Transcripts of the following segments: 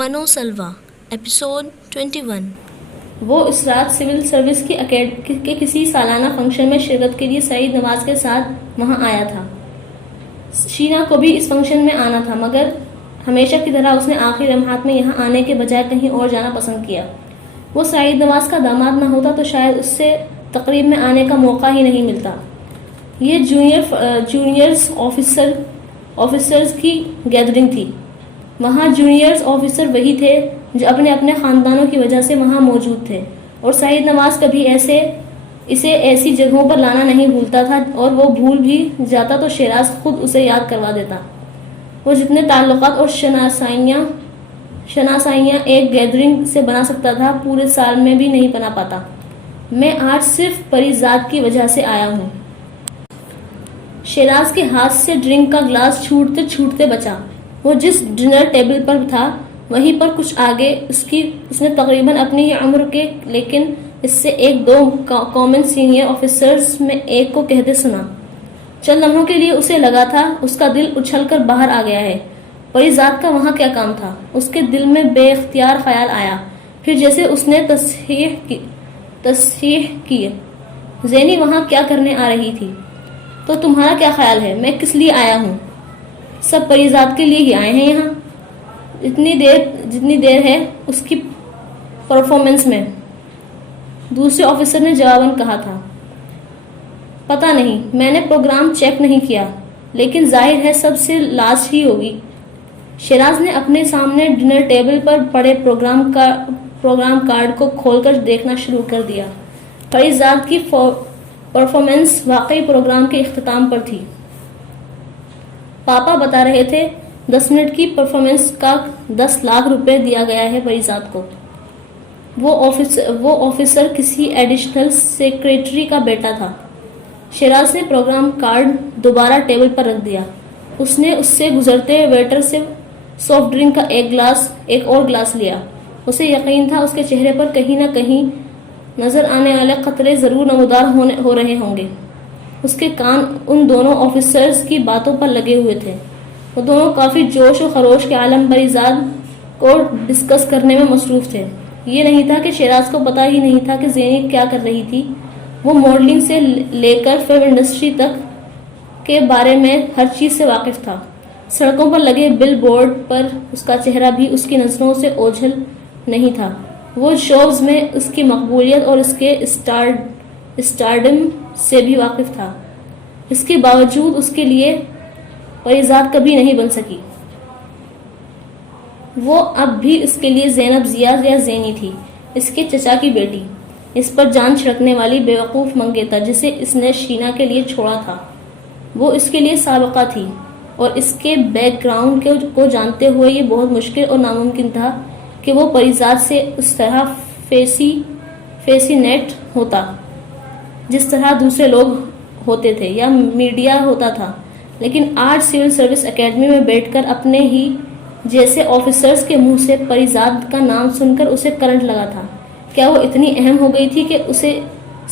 منو سلوا ایپیسوڈ 21۔ وہ اس رات سول سروس کے کسی سالانہ فنکشن میں شرکت کے لیے سعید نواز کے ساتھ وہاں آیا تھا۔ شینا کو بھی اس فنکشن میں آنا تھا، مگر ہمیشہ کی طرح اس نے آخری لمحات میں یہاں آنے کے بجائے کہیں اور جانا پسند کیا۔ وہ سعید نواز کا داماد نہ ہوتا تو شاید اس سے تقریب میں آنے کا موقع ہی نہیں ملتا۔ یہ جونیئرز آفیسرز کی گیدرنگ تھی۔ وہاں جونیئرز آفیسر وہی تھے جو اپنے اپنے خاندانوں کی وجہ سے وہاں موجود تھے، اور سعید نواز کبھی اسے ایسی جگہوں پر لانا نہیں بھولتا تھا، اور وہ بھول بھی جاتا تو شیراز خود اسے یاد کروا دیتا۔ وہ جتنے تعلقات اور شناسائیاں ایک گیدرنگ سے بنا سکتا تھا، پورے سال میں بھی نہیں بنا پاتا۔ میں آج صرف پریزاد کی وجہ سے آیا ہوں۔ شیراز کے ہاتھ سے ڈرنک کا گلاس چھوٹتے چھوٹتے بچا۔ وہ جس ڈنر ٹیبل پر تھا وہیں پر کچھ آگے اس نے تقریباً اپنی ہی عمر کے لیکن اس سے ایک دو کامن سینئر آفیسرز میں ایک کو کہتے سنا۔ چند لمحوں کے لیے اسے لگا تھا اس کا دل اچھل کر باہر آ گیا ہے۔ پریزاد کا وہاں کیا کام تھا؟ اس کے دل میں بے اختیار خیال آیا، پھر جیسے اس نے تصحیح کی، زینی وہاں کیا کرنے آ رہی تھی؟ تو تمہارا کیا خیال ہے میں کس لیے آیا ہوں؟ سب پریزاد کے لیے ہی آئے ہیں یہاں، جتنی دیر ہے اس کی پرفارمنس میں، دوسرے آفیسر نے جواباً کہا تھا۔ پتہ نہیں، میں نے پروگرام چیک نہیں کیا، لیکن ظاہر ہے سب سے لاسٹ ہی ہوگی۔ شیراز نے اپنے سامنے ڈنر ٹیبل پر پڑے پروگرام کارڈ کو کھول کر دیکھنا شروع کر دیا۔ پریزاد کی پرفارمنس واقعی پروگرام کے اختتام پر تھی۔ پاپا بتا رہے تھے 10 منٹ کی پرفارمنس کا 10 لاکھ روپے دیا گیا ہے پریزاد کو۔ وہ آفیسر کسی ایڈیشنل سیکریٹری کا بیٹا تھا۔ شیراز نے پروگرام کارڈ دوبارہ ٹیبل پر رکھ دیا۔ اس نے اس سے گزرتے ویٹر سے سافٹ ڈرنک کا ایک اور گلاس لیا۔ اسے یقین تھا اس کے چہرے پر کہیں نہ کہیں نظر آنے والے خطرے ضرور نمودار ہو رہے ہوں گے۔ اس کے کان ان دونوں آفیسرز کی باتوں پر لگے ہوئے تھے۔ وہ دونوں کافی جوش و خروش کے عالم پریزاد کو ڈسکس کرنے میں مصروف تھے۔ یہ نہیں تھا کہ شیراز کو پتہ ہی نہیں تھا کہ زینی کیا کر رہی تھی۔ وہ ماڈلنگ سے لے کر فلم انڈسٹری تک کے بارے میں ہر چیز سے واقف تھا۔ سڑکوں پر لگے بل بورڈ پر اس کا چہرہ بھی اس کی نظروں سے اوجھل نہیں تھا۔ وہ شوز میں اس کی مقبولیت اور اس کے اسٹارڈم سے بھی واقف تھا۔ اس کے باوجود اس کے لیے پریزاد کبھی نہیں بن سکی۔ وہ اب بھی اس کے لیے زینب ضیا یا زینی تھی، اس کے چچا کی بیٹی، اس پر جان چھڑکنے والی بیوقوف منگیتر جسے اس نے شینا کے لیے چھوڑا تھا۔ وہ اس کے لیے سابقہ تھی، اور اس کے بیک گراؤنڈ کو جانتے ہوئے یہ بہت مشکل اور ناممکن تھا کہ وہ پریزاد سے اس طرح فیسینیٹ ہوتا جس طرح دوسرے لوگ ہوتے تھے یا میڈیا ہوتا تھا۔ لیکن آج سول سروس اکیڈمی میں بیٹھ کر اپنے ہی جیسے آفیسرز کے منہ سے پریزاد کا نام سن کر اسے کرنٹ لگا تھا۔ کیا وہ اتنی اہم ہو گئی تھی کہ اسے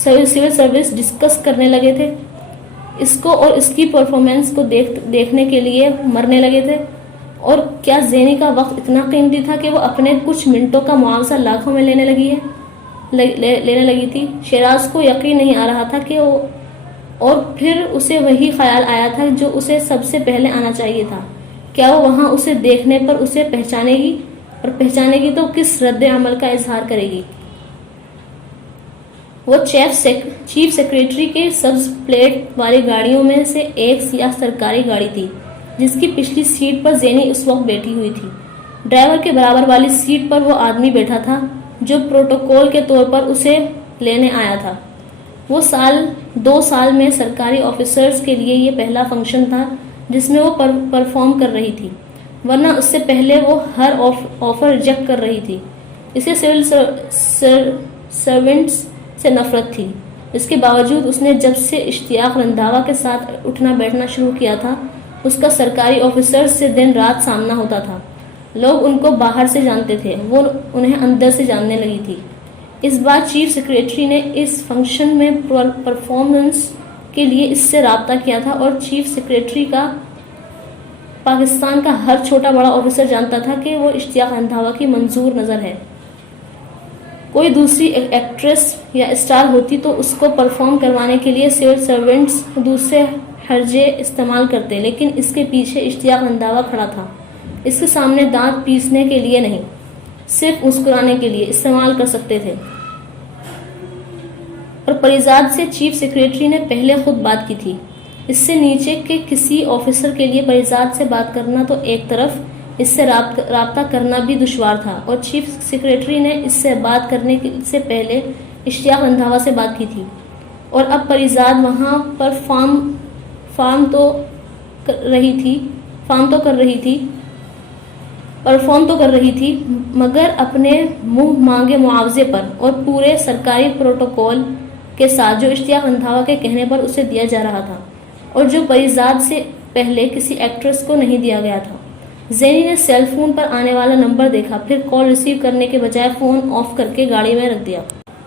سول سروس ڈسکس کرنے لگے تھے؟ اس کو اور اس کی پرفارمنس کو دیکھنے کے لیے مرنے لگے تھے؟ اور کیا زینی کا وقت اتنا قیمتی تھا کہ وہ اپنے کچھ منٹوں کا معاوضہ لاکھوں میں لینے لگی تھی؟ شیراز کو یقین نہیں آ رہا تھا کہ اور پھر اسے وہی خیال آیا تھا جو اسے سب سے پہلے آنا چاہیے تھا۔ کیا وہ وہاں اسے دیکھنے پر اسے پہچانے گی، اور پہچانے گی تو کس رد عمل کا اظہار کرے گی؟ وہ چیف سیکریٹری کے سبز پلیٹ والی گاڑیوں میں سے ایک سیاہ سرکاری گاڑی تھی جس کی پچھلی سیٹ پر زینی اس وقت بیٹھی ہوئی تھی۔ ڈرائیور کے برابر والی سیٹ پر وہ آدمی بیٹھا تھا جو پروٹوکول کے طور پر اسے لینے آیا تھا۔ وہ 2 سال میں سرکاری آفیسرز کے لیے یہ پہلا فنکشن تھا جس میں وہ پرفارم کر رہی تھی، ورنہ اس سے پہلے وہ ہر آفر ریجیکٹ کر رہی تھی۔ اسے سول سرونٹس سے نفرت تھی۔ اس کے باوجود اس نے جب سے اشتیاق رنداوا کے ساتھ اٹھنا بیٹھنا شروع کیا تھا، اس کا سرکاری آفیسرز سے دن رات سامنا ہوتا تھا۔ لوگ ان کو باہر سے جانتے تھے، وہ انہیں اندر سے جاننے لگی تھی۔ اس بار چیف سیکریٹری نے اس فنکشن میں پرفارمنس کے لیے اس سے رابطہ کیا تھا، اور چیف سیکریٹری کا پاکستان کا ہر چھوٹا بڑا آفیسر جانتا تھا کہ وہ اشتیاق رندھاوا کی منظور نظر ہے۔ کوئی دوسری ایکٹریس یا اسٹار ہوتی تو اس کو پرفارم کروانے کے لیے سول سرونٹس دوسرے ہرجے استعمال کرتے، لیکن اس کے پیچھے اشتیاق رندھاوا کھڑا تھا۔ اس کے سامنے دانت پیسنے کے لیے نہیں، صرف مسکرانے کے لیے استعمال کر سکتے تھے۔ اور پریزاد سے چیف سیکریٹری نے پہلے خود بات کی تھی۔ اس سے نیچے کے کسی آفیسر کے لیے پریزاد سے بات کرنا تو ایک طرف، اس سے رابطہ کرنا بھی دشوار تھا، اور چیف سیکریٹری نے اس سے بات کرنے سے پہلے اشتیاق رندھاوا سے بات کی تھی، اور اب پریزاد وہاں پر پرفارم تو کر رہی تھی مگر اپنے منہ مانگے معاوضے پر اور پورے سرکاری پروٹوکول کے ساتھ جو اشتیاق رندھاوا کے کہنے پر اسے دیا جا رہا تھا، اور جو پریزاد سے پہلے کسی ایکٹریس کو نہیں دیا گیا تھا۔ زینی نے سیل فون پر آنے والا نمبر دیکھا، پھر کال ریسیو کرنے کے بجائے فون آف کر کے گاڑی میں رکھ دیا،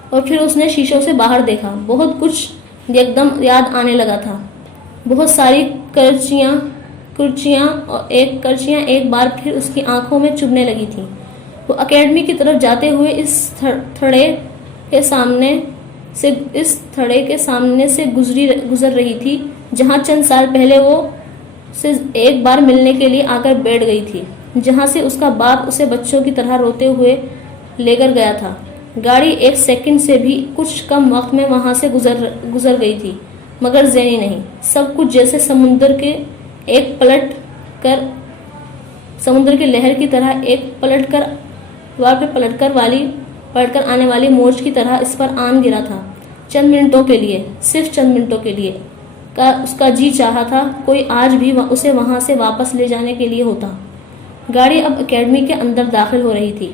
اور پھر اس نے شیشوں سے باہر دیکھا۔ بہت کچھ یکدم یاد آنے لگا تھا۔ بہت ساری کرچیاں ایک بار پھر اس کی آنکھوں میں چبھنے لگی تھیں۔ وہ اکیڈمی کی طرف جاتے ہوئے اس تھڑے کے سامنے سے گزر رہی تھی جہاں چند سال پہلے وہ سے ایک بار ملنے کے لیے آ کر بیٹھ گئی تھی، جہاں سے اس کا باپ اسے بچوں کی طرح روتے ہوئے لے کر گیا تھا۔ گاڑی ایک سیکنڈ سے بھی کچھ کم وقت میں وہاں سے گزر گئی تھی، مگر زینی نہیں۔ سب کچھ جیسے سمندر کی لہر کی طرح ایک پلٹ کر آنے والی موج کی طرح اس پر آن گرا تھا۔ چند منٹوں کے لیے، صرف چند منٹوں کے لیے اس کا جی چاہا تھا کوئی آج بھی اسے وہاں سے واپس لے جانے کے لیے ہوتا۔ گاڑی اب اکیڈمی کے اندر داخل ہو رہی تھی۔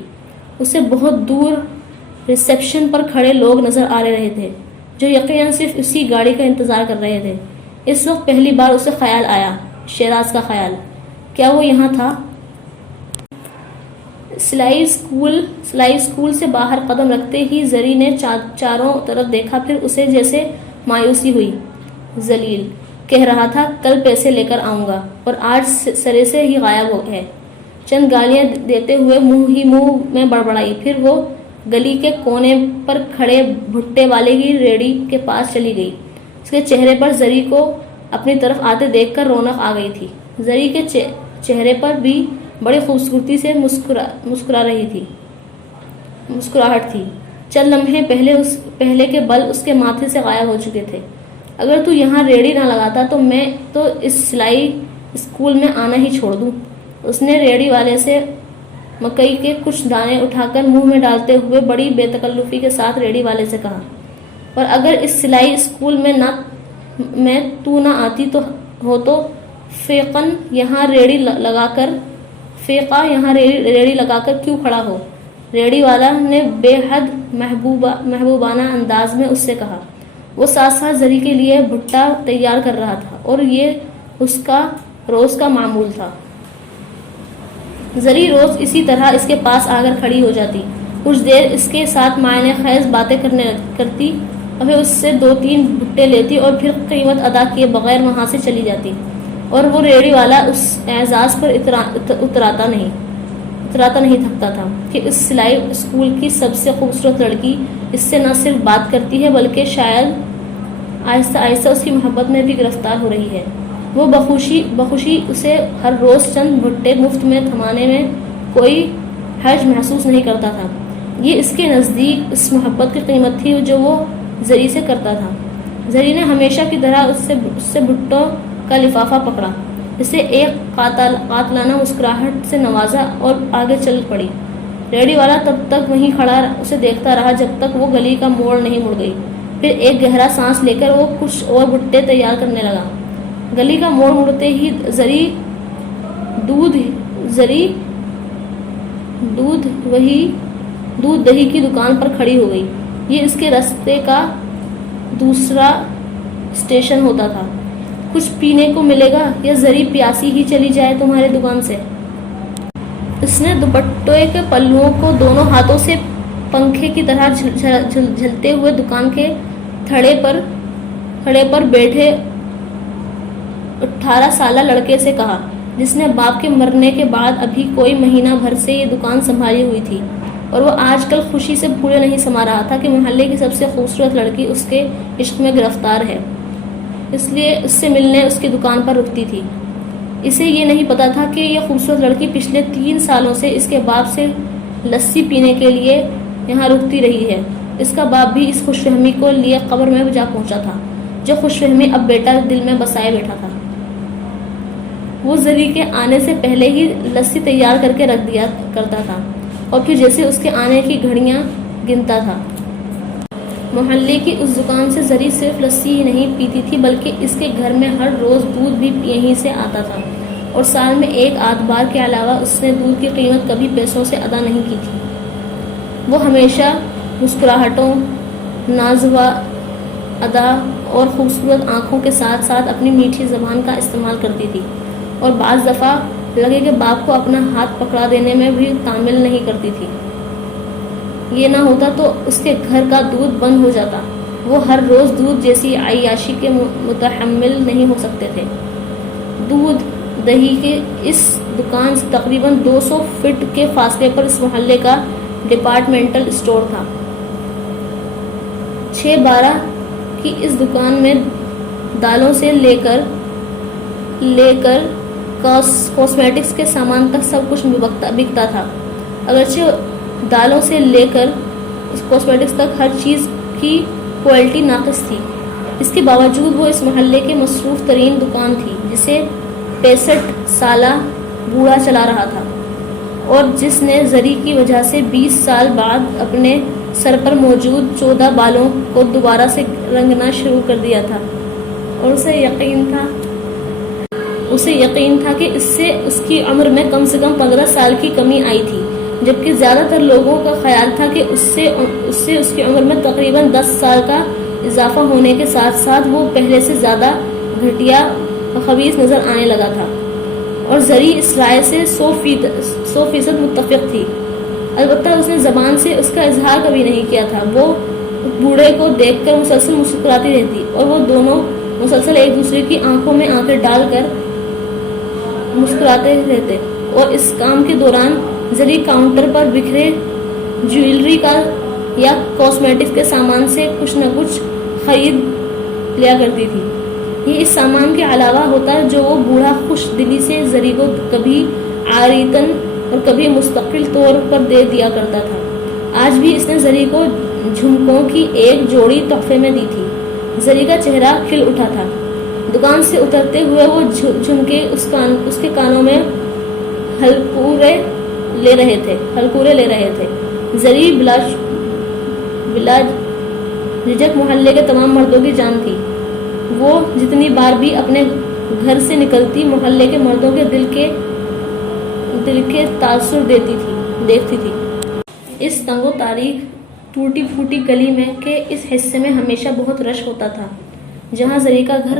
اسے بہت دور ریسیپشن پر کھڑے لوگ نظر آ رہے تھے جو یقیناً صرف اسی گاڑی کا انتظار کر رہے تھے۔ اس وقت پہلی بار اسے خیال آیا، شیراز کا خیال، کیا وہ یہاں تھا؟ سلائی اسکول سے باہر قدم رکھتے ہی زری نے چاروں طرف دیکھا، پھر اسے جیسے مایوسی ہوئی۔ ذلیل کہہ رہا تھا کل پیسے لے کر آؤں گا، اور آج سرے سے ہی غائب ہے۔ چند گالیاں دیتے ہوئے منہ میں بڑبڑائی، پھر وہ گلی کے کونے پر کھڑے بھٹے والے کی ریڑھی کے پاس چلی گئی۔ اس کے چہرے پر زری کو اپنی طرف آتے دیکھ کر رونق آ گئی تھی۔ زری کے چہرے پر بھی بڑی خوبصورتی سے مسکراہٹ تھی۔ چند لمحے پہلے کے بل اس کے ماتھے سے غائب ہو چکے تھے۔ اگر تو یہاں ریڑھی نہ لگاتا تو میں تو اس سلائی اسکول میں آنا ہی چھوڑ دوں۔ اس نے ریڑھی والے سے مکئی کے کچھ دانے اٹھا کر منہ میں ڈالتے ہوئے بڑی بے تکلفی کے ساتھ ریڑھی والے سے کہا، اور اگر اس سلائی اسکول میں تو نہ آتی تو فیقن یہاں ریڑھی لگا کر کیوں کھڑا ہو؟ ریڑھی والا نے بے حد محبوبانہ انداز میں اس سے کہا۔ وہ ساتھ ساتھ زری کے لیے بھٹا تیار کر رہا تھا، اور یہ اس کا روز کا معمول تھا۔ زری روز اسی طرح اس کے پاس آ کر کھڑی ہو جاتی، کچھ دیر اس کے ساتھ معنی خیز باتیں کرتی، اور پھر اس سے 2-3 بھٹے لیتی اور پھر قیمت ادا کیے بغیر وہاں سے چلی جاتی، اور وہ ریڑھی والا اس اعزاز پر اتراتا نہیں تھکتا تھا کہ اس سلائی اسکول کی سب سے خوبصورت لڑکی اس سے نہ صرف بات کرتی ہے بلکہ شاید آہستہ آہستہ اس کی محبت میں بھی گرفتار ہو رہی ہے۔ وہ بخوشی اسے ہر روز چند بھٹے مفت میں تھمانے میں کوئی حرج محسوس نہیں کرتا تھا۔ یہ اس کے نزدیک اس محبت کی قیمت تھی جو وہ زری سے کرتا تھا۔ زری نے ہمیشہ کی طرح اس سے بھٹوں کا لفافہ پکڑا، اسے ایک قاتلانہ مسکراہٹ سے نوازا اور آگے چل پڑی۔ ریڑھی والا تب تک وہیں کھڑا اسے دیکھتا رہا جب تک وہ گلی کا موڑ نہیں مڑ گئی۔ پھر ایک گہرا سانس لے کر وہ کچھ اور بھٹے تیار کرنے لگا۔ گلی کا موڑ مڑتے ہی زری دودھ دہی کی دکان پر کھڑی ہو گئی۔ یہ اس کے راستے کا دوسرا اسٹیشن ہوتا تھا۔ کچھ پینے کو ملے گا یا زری پیاسی ہی چلی جائے تمہارے دکان سے؟ اس نے دوپٹے کے پلوؤں کو دونوں ہاتھوں سے پنکھے کی طرح جھلتے ہوئے دکان کے تھڑے پر بیٹھے 18 سالہ لڑکے سے کہا، جس نے باپ کے مرنے کے بعد ابھی کوئی مہینہ بھر سے یہ دکان سنبھالی ہوئی تھی، اور وہ آج کل خوشی سے پھولے نہیں سما رہا تھا کہ محلے کی سب سے خوبصورت لڑکی اس کے عشق میں گرفتار ہے، اس لیے اس سے ملنے اس کی دکان پر رکتی تھی۔ اسے یہ نہیں پتا تھا کہ یہ خوبصورت لڑکی پچھلے 3 سالوں سے اس کے باپ سے لسی پینے کے لیے یہاں رکتی رہی ہے۔ اس کا باپ بھی اس خوش فہمی کو لیے قبر میں جا پہنچا تھا، جو خوش فہمی اب بیٹا دل میں بسائے بیٹھا تھا۔ وہ زری کے آنے سے پہلے ہی لسی تیار کر کے رکھ دیا کرتا تھا، اور پھر جیسے اس کے آنے کی گھڑیاں گنتا تھا۔ محلے کی اس دکان سے زری صرف لسی ہی نہیں پیتی تھی، بلکہ اس کے گھر میں ہر روز دودھ بھی یہیں سے آتا تھا، اور سال میں 1 بار کے علاوہ اس نے دودھ کی قیمت کبھی پیسوں سے ادا نہیں کی تھی۔ وہ ہمیشہ مسکراہٹوں، نازوا ادا اور خوبصورت آنکھوں کے ساتھ ساتھ اپنی میٹھی زبان کا استعمال کرتی تھی، اور بعض دفعہ لگے کہ باپ کو اپنا ہاتھ پکڑا دینے میں بھی تامل نہیں کرتی تھی۔ یہ نہ ہوتا تو اس کے گھر کا دودھ بند ہو جاتا۔ وہ ہر روز دودھ جیسی عیاشی کے متحمل نہیں ہو سکتے تھے۔ دودھ دہی کے اس دکان سے تقریباً 200 فٹ کے فاصلے پر اس محلے کا ڈپارٹمنٹل اسٹور تھا۔ 6-12 کی اس دکان میں دالوں سے لے کر کاسمیٹکس کے سامان تک سب کچھ بکتا تھا۔ اگرچہ دالوں سے لے کر کاسمیٹکس تک ہر چیز کی کوالٹی ناقص تھی، اس کے باوجود وہ اس محلے کے مصروف ترین دکان تھی، جسے 65 سالہ بوڑھا چلا رہا تھا، اور جس نے زری کی وجہ سے 20 سال بعد اپنے سر پر موجود 14 بالوں کو دوبارہ سے رنگنا شروع کر دیا تھا، اور اسے یقین تھا کہ اس سے اس کی عمر میں کم سے کم 15 سال کی کمی آئی تھی، جبکہ زیادہ تر لوگوں کا خیال تھا کہ اس سے اس کی عمر میں تقریباً 10 سال کا اضافہ ہونے کے ساتھ ساتھ وہ پہلے سے زیادہ گھٹیا و خبیث نظر آنے لگا تھا، اور زری اس رائے سے 100% متفق تھی۔ البتہ اس نے زبان سے اس کا اظہار کبھی نہیں کیا تھا۔ وہ بوڑھے کو دیکھ کر مسلسل مسکراتی رہتی، اور وہ دونوں مسلسل ایک دوسرے کی آنکھوں میں آنکھیں ڈال کر مسکراتے رہتے، اور اس کام کے دوران زری کاؤنٹر پر بکھرے جیولری کا یا کاسمیٹکس کے سامان سے کچھ نہ کچھ خرید لیا کرتی تھی۔ یہ اس سامان کے علاوہ ہوتا جو وہ بوڑھا خوش دلی سے زری کو کبھی عاریتن اور کبھی مستقل طور پر دے دیا کرتا تھا۔ آج بھی اس نے زری کو جھمکوں کی ایک جوڑی تحفے میں دی تھی۔ زری کا چہرہ کھل اٹھا تھا۔ دکان سے اترتے ہوئے وہ جھمکے اس کے کانوں میں ہلکورے لے رہے تھے۔ زری بلا جھجک محلے کے تمام مردوں کی جان تھی۔ وہ جتنی بار بھی اپنے گھر سے نکلتی محلے کے مردوں کے دل کے تاثر دیکھتی تھی۔ اس تنگ و تاریک ٹوٹی پھوٹی گلی میں کے اس حصے میں ہمیشہ بہت رش ہوتا تھا، جہاں زری کا گھر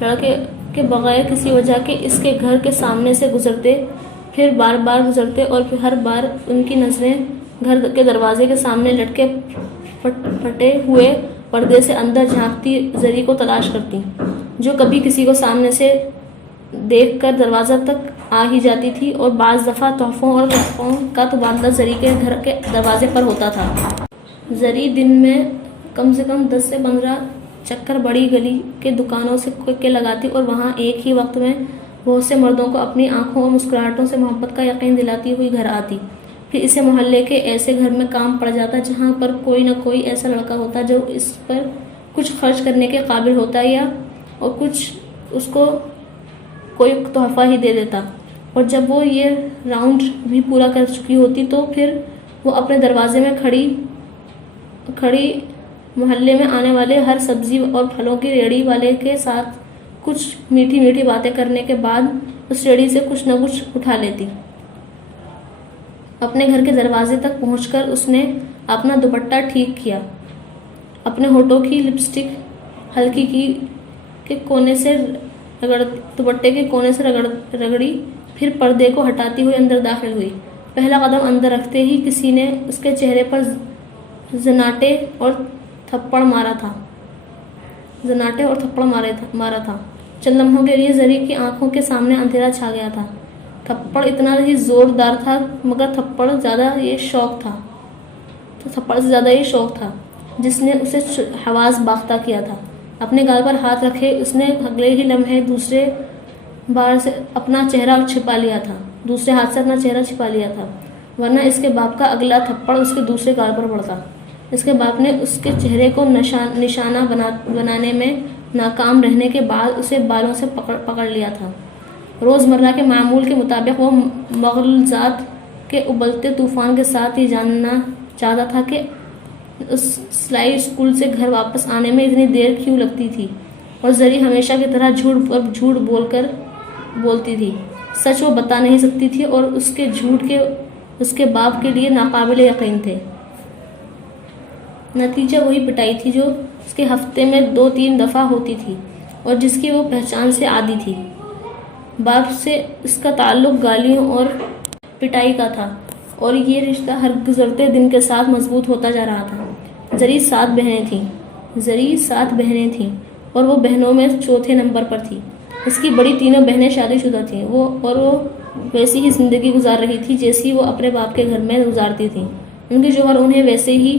لڑکے کے بغیر کسی وجہ کے اس کے گھر کے سامنے سے گزرتے، پھر بار بار گزرتے، اور پھر ہر بار ان کی نظریں گھر کے دروازے کے سامنے لٹکے پھٹے ہوئے پردے سے اندر جھانکتی زری کو تلاش کرتی، جو کبھی کسی کو سامنے سے دیکھ کر دروازہ تک آ ہی جاتی تھی، اور بعض دفعہ تحفوں اور تحفوں کا تبادلہ زری کے گھر کے دروازے پر ہوتا تھا۔ زری دن میں کم سے کم 10 سے 15 چکر بڑی گلی کے دکانوں کے لگاتی، اور وہاں ایک ہی وقت میں بہت سے مردوں کو اپنی آنکھوں اور مسکراہٹوں سے محبت کا یقین دلاتی ہوئی گھر آتی۔ پھر اسے محلے کے ایسے گھر میں کام پڑ جاتا جہاں پر کوئی نہ کوئی ایسا لڑکا ہوتا جو اس پر کچھ خرچ کرنے کے قابل ہوتا، اور کچھ اس کو کوئی تحفہ ہی دے دیتا، اور جب وہ یہ راؤنڈ بھی پورا کر چکی ہوتی تو پھر وہ اپنے دروازے میں کھڑی محلے میں آنے والے ہر سبزی اور پھلوں کی ریڑھی والے کے ساتھ کچھ میٹھی میٹھی باتیں کرنے کے بعد اس ریڑھی سے کچھ نہ کچھ اٹھا لیتی۔ اپنے گھر کے دروازے تک پہنچ کر اس نے اپنا دوپٹہ ٹھیک کیا، اپنے ہونٹوں کی لپسٹک ہلکی کے کونے سے دوپٹے کے کونے سے رگڑی، پھر پردے کو ہٹاتی ہوئی اندر داخل ہوئی۔ پہلا قدم اندر رکھتے ہی کسی نے اس کے چہرے پر زناٹے اور تھپڑ مارا تھا۔ چند لمحوں کے لیے زری کی آنکھوں کے سامنے اندھیرا چھا گیا تھا۔ تھپڑ اتنا ہی زوردار تھا مگر تھپڑ سے زیادہ یہ شوق تھا جس نے اسے حواس باختہ کیا تھا۔ اپنے گال پر ہاتھ رکھے اس نے اگلے ہی لمحے دوسرے ہاتھ سے اپنا چہرہ چھپا لیا تھا، ورنہ اس کے باپ کا اگلا تھپڑ اس کے دوسرے گال پر پڑتا۔ اس کے باپ نے اس کے چہرے کو نشانہ بنانے میں ناکام رہنے کے بعد اسے بالوں سے پکڑ لیا تھا۔ روزمرہ کے معمول کے مطابق وہ مغلوطات کے ابلتے طوفان کے ساتھ یہ جاننا چاہتا تھا کہ اس سلائی اسکول سے گھر واپس آنے میں اتنی دیر کیوں لگتی تھی، اور زری ہمیشہ کی طرح جھوٹ بولتی تھی۔ سچ وہ بتا نہیں سکتی تھی اور اس کے جھوٹ اس کے باپ کے لیے ناقابل یقین تھے۔ نتیجہ وہی پٹائی تھی جو اس کے ہفتے میں 2-3 دفعہ ہوتی تھی اور جس کی وہ پہچان سے عادی تھی۔ باپ سے اس کا تعلق گالیوں اور پٹائی کا تھا اور یہ رشتہ ہر گزرتے دن کے ساتھ مضبوط ہوتا جا رہا تھا۔ زری 7 بہنیں تھیں اور وہ بہنوں میں چوتھے نمبر پر تھی۔ اس کی بڑی تینوں بہنیں شادی شدہ تھیں وہ ویسی ہی زندگی گزار رہی تھی جیسی وہ اپنے باپ کے گھر میں گزارتی تھیں۔ ان کے شوہر انہیں ویسے ہی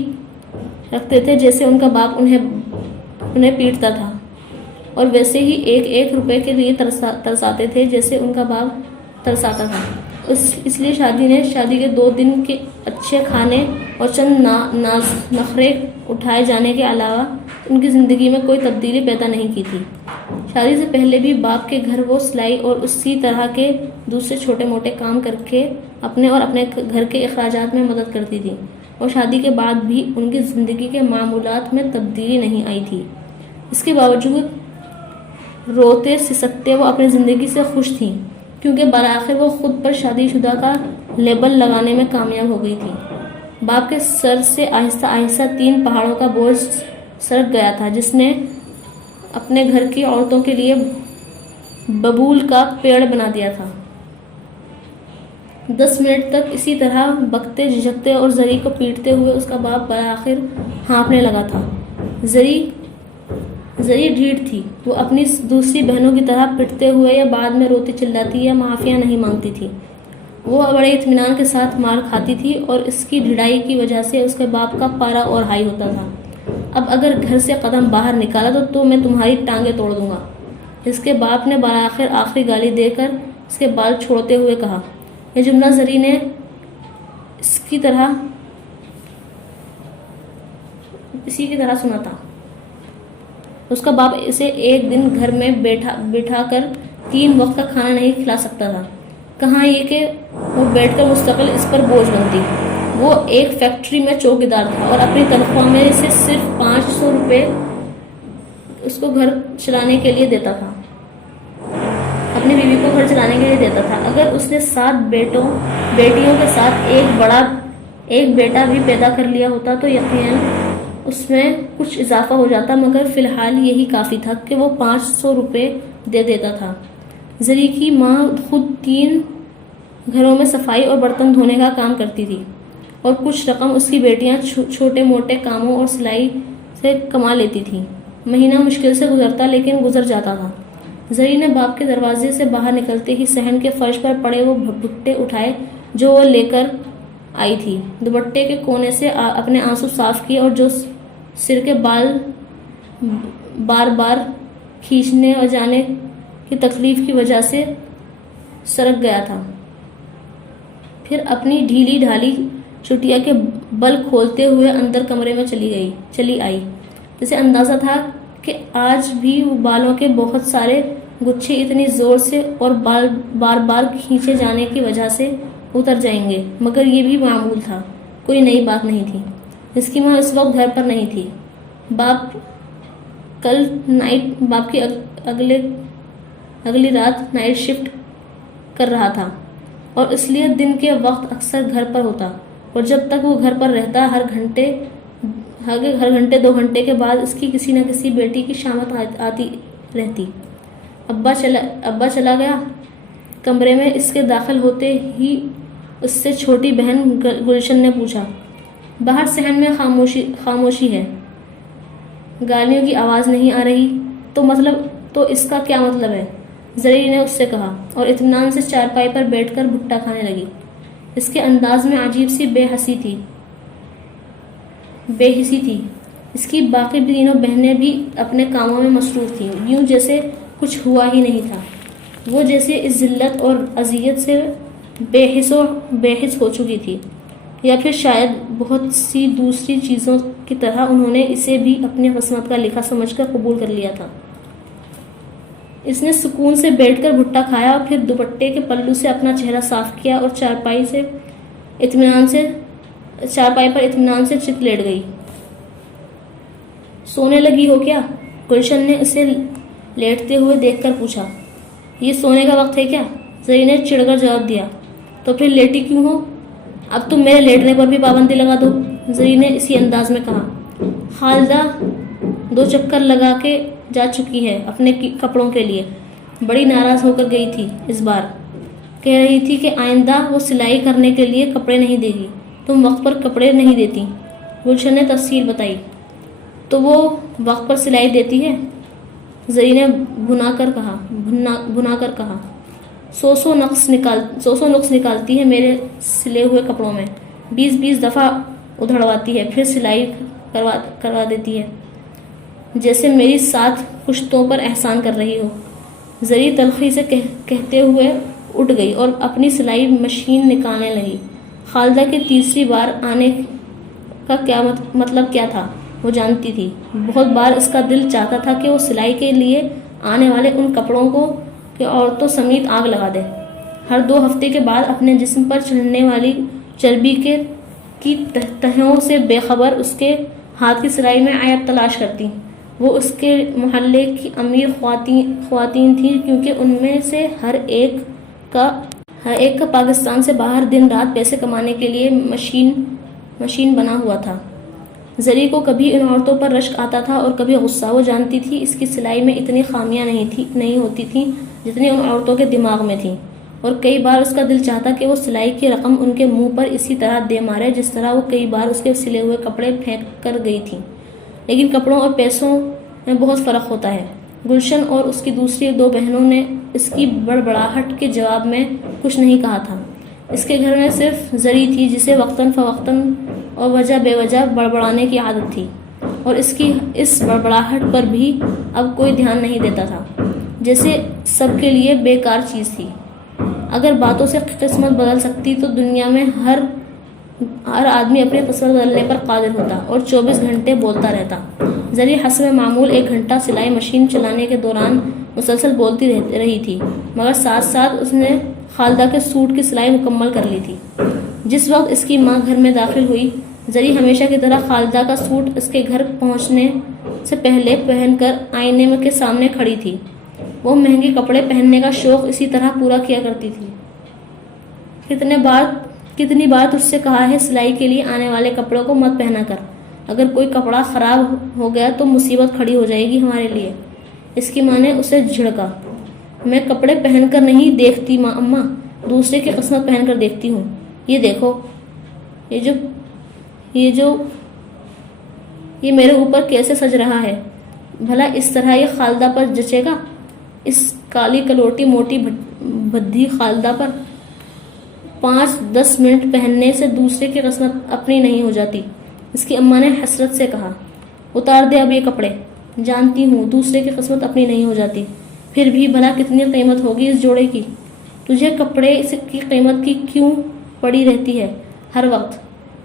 رکھتے تھے جیسے ان کا باپ انہیں پیٹتا تھا، اور ویسے ہی 1 روپے کے لیے ترساتے تھے جیسے ان کا باپ ترساتا تھا۔ اس لیے شادی کے 2 دن کے اچھے کھانے اور چند نخرے اٹھائے جانے کے علاوہ ان کی زندگی میں کوئی تبدیلی پیدا نہیں کی تھی۔ شادی سے پہلے بھی باپ کے گھر وہ سلائی اور اسی طرح کے دوسرے چھوٹے موٹے کام کر کے اپنے اور اپنے گھر کے اخراجات میں مدد کرتی تھی، اور شادی کے بعد بھی ان کی زندگی کے معمولات میں تبدیلی نہیں آئی تھی۔ اس کے باوجود روتے سسکتے وہ اپنی زندگی سے خوش تھیں، کیونکہ بالآخر وہ خود پر شادی شدہ کا لیبل لگانے میں کامیاب ہو گئی تھی۔ باپ کے سر سے آہستہ آہستہ 3 پہاڑوں کا بوجھ سرک گیا تھا جس نے اپنے گھر کی عورتوں کے لیے ببول کا پیڑ بنا دیا تھا۔ 10 منٹ تک اسی طرح بکتے جھجکتے اور زری کو پیٹتے ہوئے اس کا باپ بالآخر ہانپنے لگا تھا۔ زری ڈھیٹ تھی، وہ اپنی دوسری بہنوں کی طرح پٹتے ہوئے یا بعد میں روتی چلاتی یا معافیاں نہیں مانگتی تھی۔ وہ بڑے اطمینان کے ساتھ مار کھاتی تھی اور اس کی ڈھڑائی کی وجہ سے اس کے باپ کا پارا اور ہائی ہوتا تھا۔ اب اگر گھر سے قدم باہر نکالا تو میں تمہاری ٹانگیں توڑ دوں گا، اس کے باپ نے بالآخر آخری گالی دے کر اس کے بال چھوڑتے ہوئے کہا۔ یہ جملہ زری نے اسی کی طرح سنا تھا۔ اس کا باپ اسے ایک دن گھر میں بٹھا کر 3 وقت کا کھانا نہیں کھلا سکتا تھا، کہاں یہ کہ وہ بیٹھ کر مستقل اس پر بوجھ بنتی۔ وہ ایک فیکٹری میں چوکیدار تھا اور اپنی تنخواہ میں سے صرف 500 روپے اس کو گھر چلانے کے لیے دیتا تھا، اپنی بیوی کو گھر چلانے کے لیے دیتا تھا۔ اگر اس نے 7 بیٹیوں کے ساتھ ایک بیٹا بھی پیدا کر لیا ہوتا تو یقیناً اس میں کچھ اضافہ ہو جاتا، مگر فی الحال یہی کافی تھا کہ وہ 500 روپے دے دیتا تھا۔ زری کی ماں خود 3 گھروں میں صفائی اور برتن دھونے کا کام کرتی تھی، اور کچھ رقم اس کی بیٹیاں چھوٹے موٹے کاموں اور سلائی سے کما لیتی تھیں۔ مہینہ مشکل سے گزرتا لیکن گزر جاتا تھا۔ زری نے باپ کے دروازے سے باہر نکلتے ہی صحن کے فرش پر پڑے وہ بھٹے اٹھائے جو وہ لے کر آئی تھی، دوپٹے کے کونے سے اپنے آنسو صاف کیے، اور جو سر کے بال بار بار کھینچنے اور جانے کی تکلیف کی وجہ سے سرک گیا تھا، پھر اپنی ڈھیلی ڈھالی چٹیا کے بل کھولتے ہوئے اندر کمرے میں چلی آئی، جسے اندازہ تھا کہ آج بھی وہ بالوں کے بہت سارے گچھے اتنی زور سے اور بار بار کھینچے جانے کی وجہ سے اتر جائیں گے، مگر یہ بھی معمول تھا، کوئی نئی بات نہیں تھی۔ اس کی ماں اس وقت گھر پر نہیں تھی۔ باپ کی اگلی رات نائٹ شفٹ کر رہا تھا اور اس لیے دن کے وقت اکثر گھر پر ہوتا، اور جب تک وہ گھر پر رہتا ہر گھنٹے 2 گھنٹے کے بعد اس کی کسی نہ کسی بیٹی کی شامت آتی رہتی۔ ابا چلا گیا؟ کمرے میں اس کے داخل ہوتے ہی اس سے چھوٹی بہن گلشن نے پوچھا۔ باہر صحن میں خاموشی ہے، گالیوں کی آواز نہیں آ رہی، تو مطلب تو اس کا کیا مطلب ہے؟ زری نے اس سے کہا اور اطمینان سے چارپائی پر بیٹھ کر بھٹا کھانے لگی۔ اس کے انداز میں عجیب سی بے حسی تھی۔ اس کی باقی تینوں بہنیں بھی اپنے کاموں میں مصروف تھیں، یوں جیسے کچھ ہوا ہی نہیں تھا۔ وہ جیسے اس ذلت اور اذیت سے بے حس ہو چکی تھی، یا پھر شاید بہت سی دوسری چیزوں کی طرح انہوں نے اسے بھی اپنی قسمت کا لکھا سمجھ کر قبول کر لیا تھا۔ اس نے سکون سے بیٹھ کر بھٹا کھایا اور پھر دوپٹے کے پلو سے اپنا چہرہ صاف کیا اور چارپائی پر اطمینان سے چت لیٹ گئی۔ سونے لگی ہو کیا؟ گلشن نے اسے لیٹتے ہوئے دیکھ کر پوچھا۔ یہ سونے کا وقت ہے کیا؟ زری نے چڑ کر جواب دیا۔ تو پھر لیٹی کیوں ہو؟ اب تم میرے لیٹنے پر بھی پابندی لگا دو، زری نے اسی انداز میں کہا۔ خالدہ 2 چکر لگا کے جا چکی ہے اپنے کپڑوں کے لیے، بڑی ناراض ہو کر گئی تھی اس بار، کہہ رہی تھی کہ آئندہ وہ سلائی کرنے کے لیے کپڑے نہیں دے گی، تم وقت پر کپڑے نہیں دیتی۔ گلشن نے تفصیل بتائی۔ تو وہ وقت پر سلائی دیتی ہے؟ زری نے بھنا کر کہا۔ سو نقص نکالتی ہے میرے سلے ہوئے کپڑوں میں، 20 دفعہ ادھڑواتی ہے، پھر سلائی کروا دیتی ہے، جیسے میری 7 کشتوں پر احسان کر رہی ہو۔ زری تلخی سے کہتے ہوئے اٹھ گئی اور اپنی سلائی مشین نکالنے لگی۔ خالدہ کے تیسری بار آنے کا کیا مطلب کیا تھا وہ جانتی تھی۔ بہت بار اس کا دل چاہتا تھا کہ وہ سلائی کے لیے آنے والے ان کپڑوں کو کہ عورتوں سمیت آگ لگا دے۔ ہر 2 ہفتے کے بعد اپنے جسم پر چڑھنے والی چربی کی تہوں سے بے خبر اس کے ہاتھ کی سلائی میں عیب تلاش کرتی۔ وہ اس کے محلے کی امیر خواتین تھیں، کیونکہ ان میں سے ہر ایک کا پاکستان سے باہر دن رات پیسے کمانے کے لیے مشین بنا ہوا تھا۔ زری کو کبھی ان عورتوں پر رشک آتا تھا اور کبھی غصہ۔ وہ جانتی تھی اس کی سلائی میں اتنی خامیاں نہیں ہوتی تھیں جتنی ان عورتوں کے دماغ میں تھیں، اور کئی بار اس کا دل چاہتا کہ وہ سلائی کی رقم ان کے منہ پر اسی طرح دے مارے جس طرح وہ کئی بار اس کے سلے ہوئے کپڑے پھینک کر گئی تھی۔ لیکن کپڑوں اور پیسوں میں بہت فرق ہوتا ہے۔ گلشن اور اس کی دوسری 2 بہنوں نے اس کی بڑبڑاہٹ کے جواب میں کچھ نہیں کہا تھا۔ اس کے گھر میں صرف زری تھی جسے وقتاً فوقتاً اور وجہ بے وجہ بڑبڑانے کی عادت تھی، اور اس کی اس بڑبڑاہٹ پر بھی اب کوئی دھیان نہیں دیتا تھا، جیسے سب کے لیے بیکار چیز تھی۔ اگر باتوں سے قسمت بدل سکتی تو دنیا میں ہر آدمی اپنی قسمت بدلنے پر قادر ہوتا اور 24 گھنٹے بولتا رہتا۔ زری حسب معمول 1 گھنٹہ سلائی مشین چلانے کے دوران مسلسل بولتی رہی تھی، مگر ساتھ ساتھ اس نے خالدہ کے سوٹ کی سلائی مکمل کر لی تھی۔ جس وقت اس کی ماں گھر میں داخل ہوئی، زری ہمیشہ کی طرح خالدہ کا سوٹ اس کے گھر پہنچنے سے پہلے پہن کر آئینے کے سامنے کھڑی تھی۔ وہ مہنگے کپڑے پہننے کا شوق اسی طرح پورا کیا کرتی تھی۔ کتنی بار تجھ سے کہا ہے سلائی کے لیے آنے والے کپڑوں کو مت پہنا کر، اگر کوئی کپڑا خراب ہو گیا تو مصیبت کھڑی ہو جائے گی ہمارے لیے۔ اس کی ماں نے اسے جھڑکا۔ میں کپڑے پہن کر نہیں دیکھتی اماں، دوسرے کی قسمت پہن کر دیکھتی ہوں۔ یہ دیکھو، یہ میرے اوپر کیسے سج رہا ہے، بھلا اس طرح یہ خالدہ پر جچے گا؟ اس کالی کلوٹی موٹی بھدی خالدہ پر 5-10 منٹ پہننے سے دوسرے کی قسمت اپنی نہیں ہو جاتی۔ اس کی اماں نے حسرت سے کہا۔ اتار دے اب یہ کپڑے۔ جانتی ہوں دوسرے کی قسمت اپنی نہیں ہو جاتی، پھر بھی بھلا کتنی قیمت ہوگی اس جوڑے کی؟ تجھے کپڑے کی قیمت کی کیوں پڑی رہتی ہے ہر وقت؟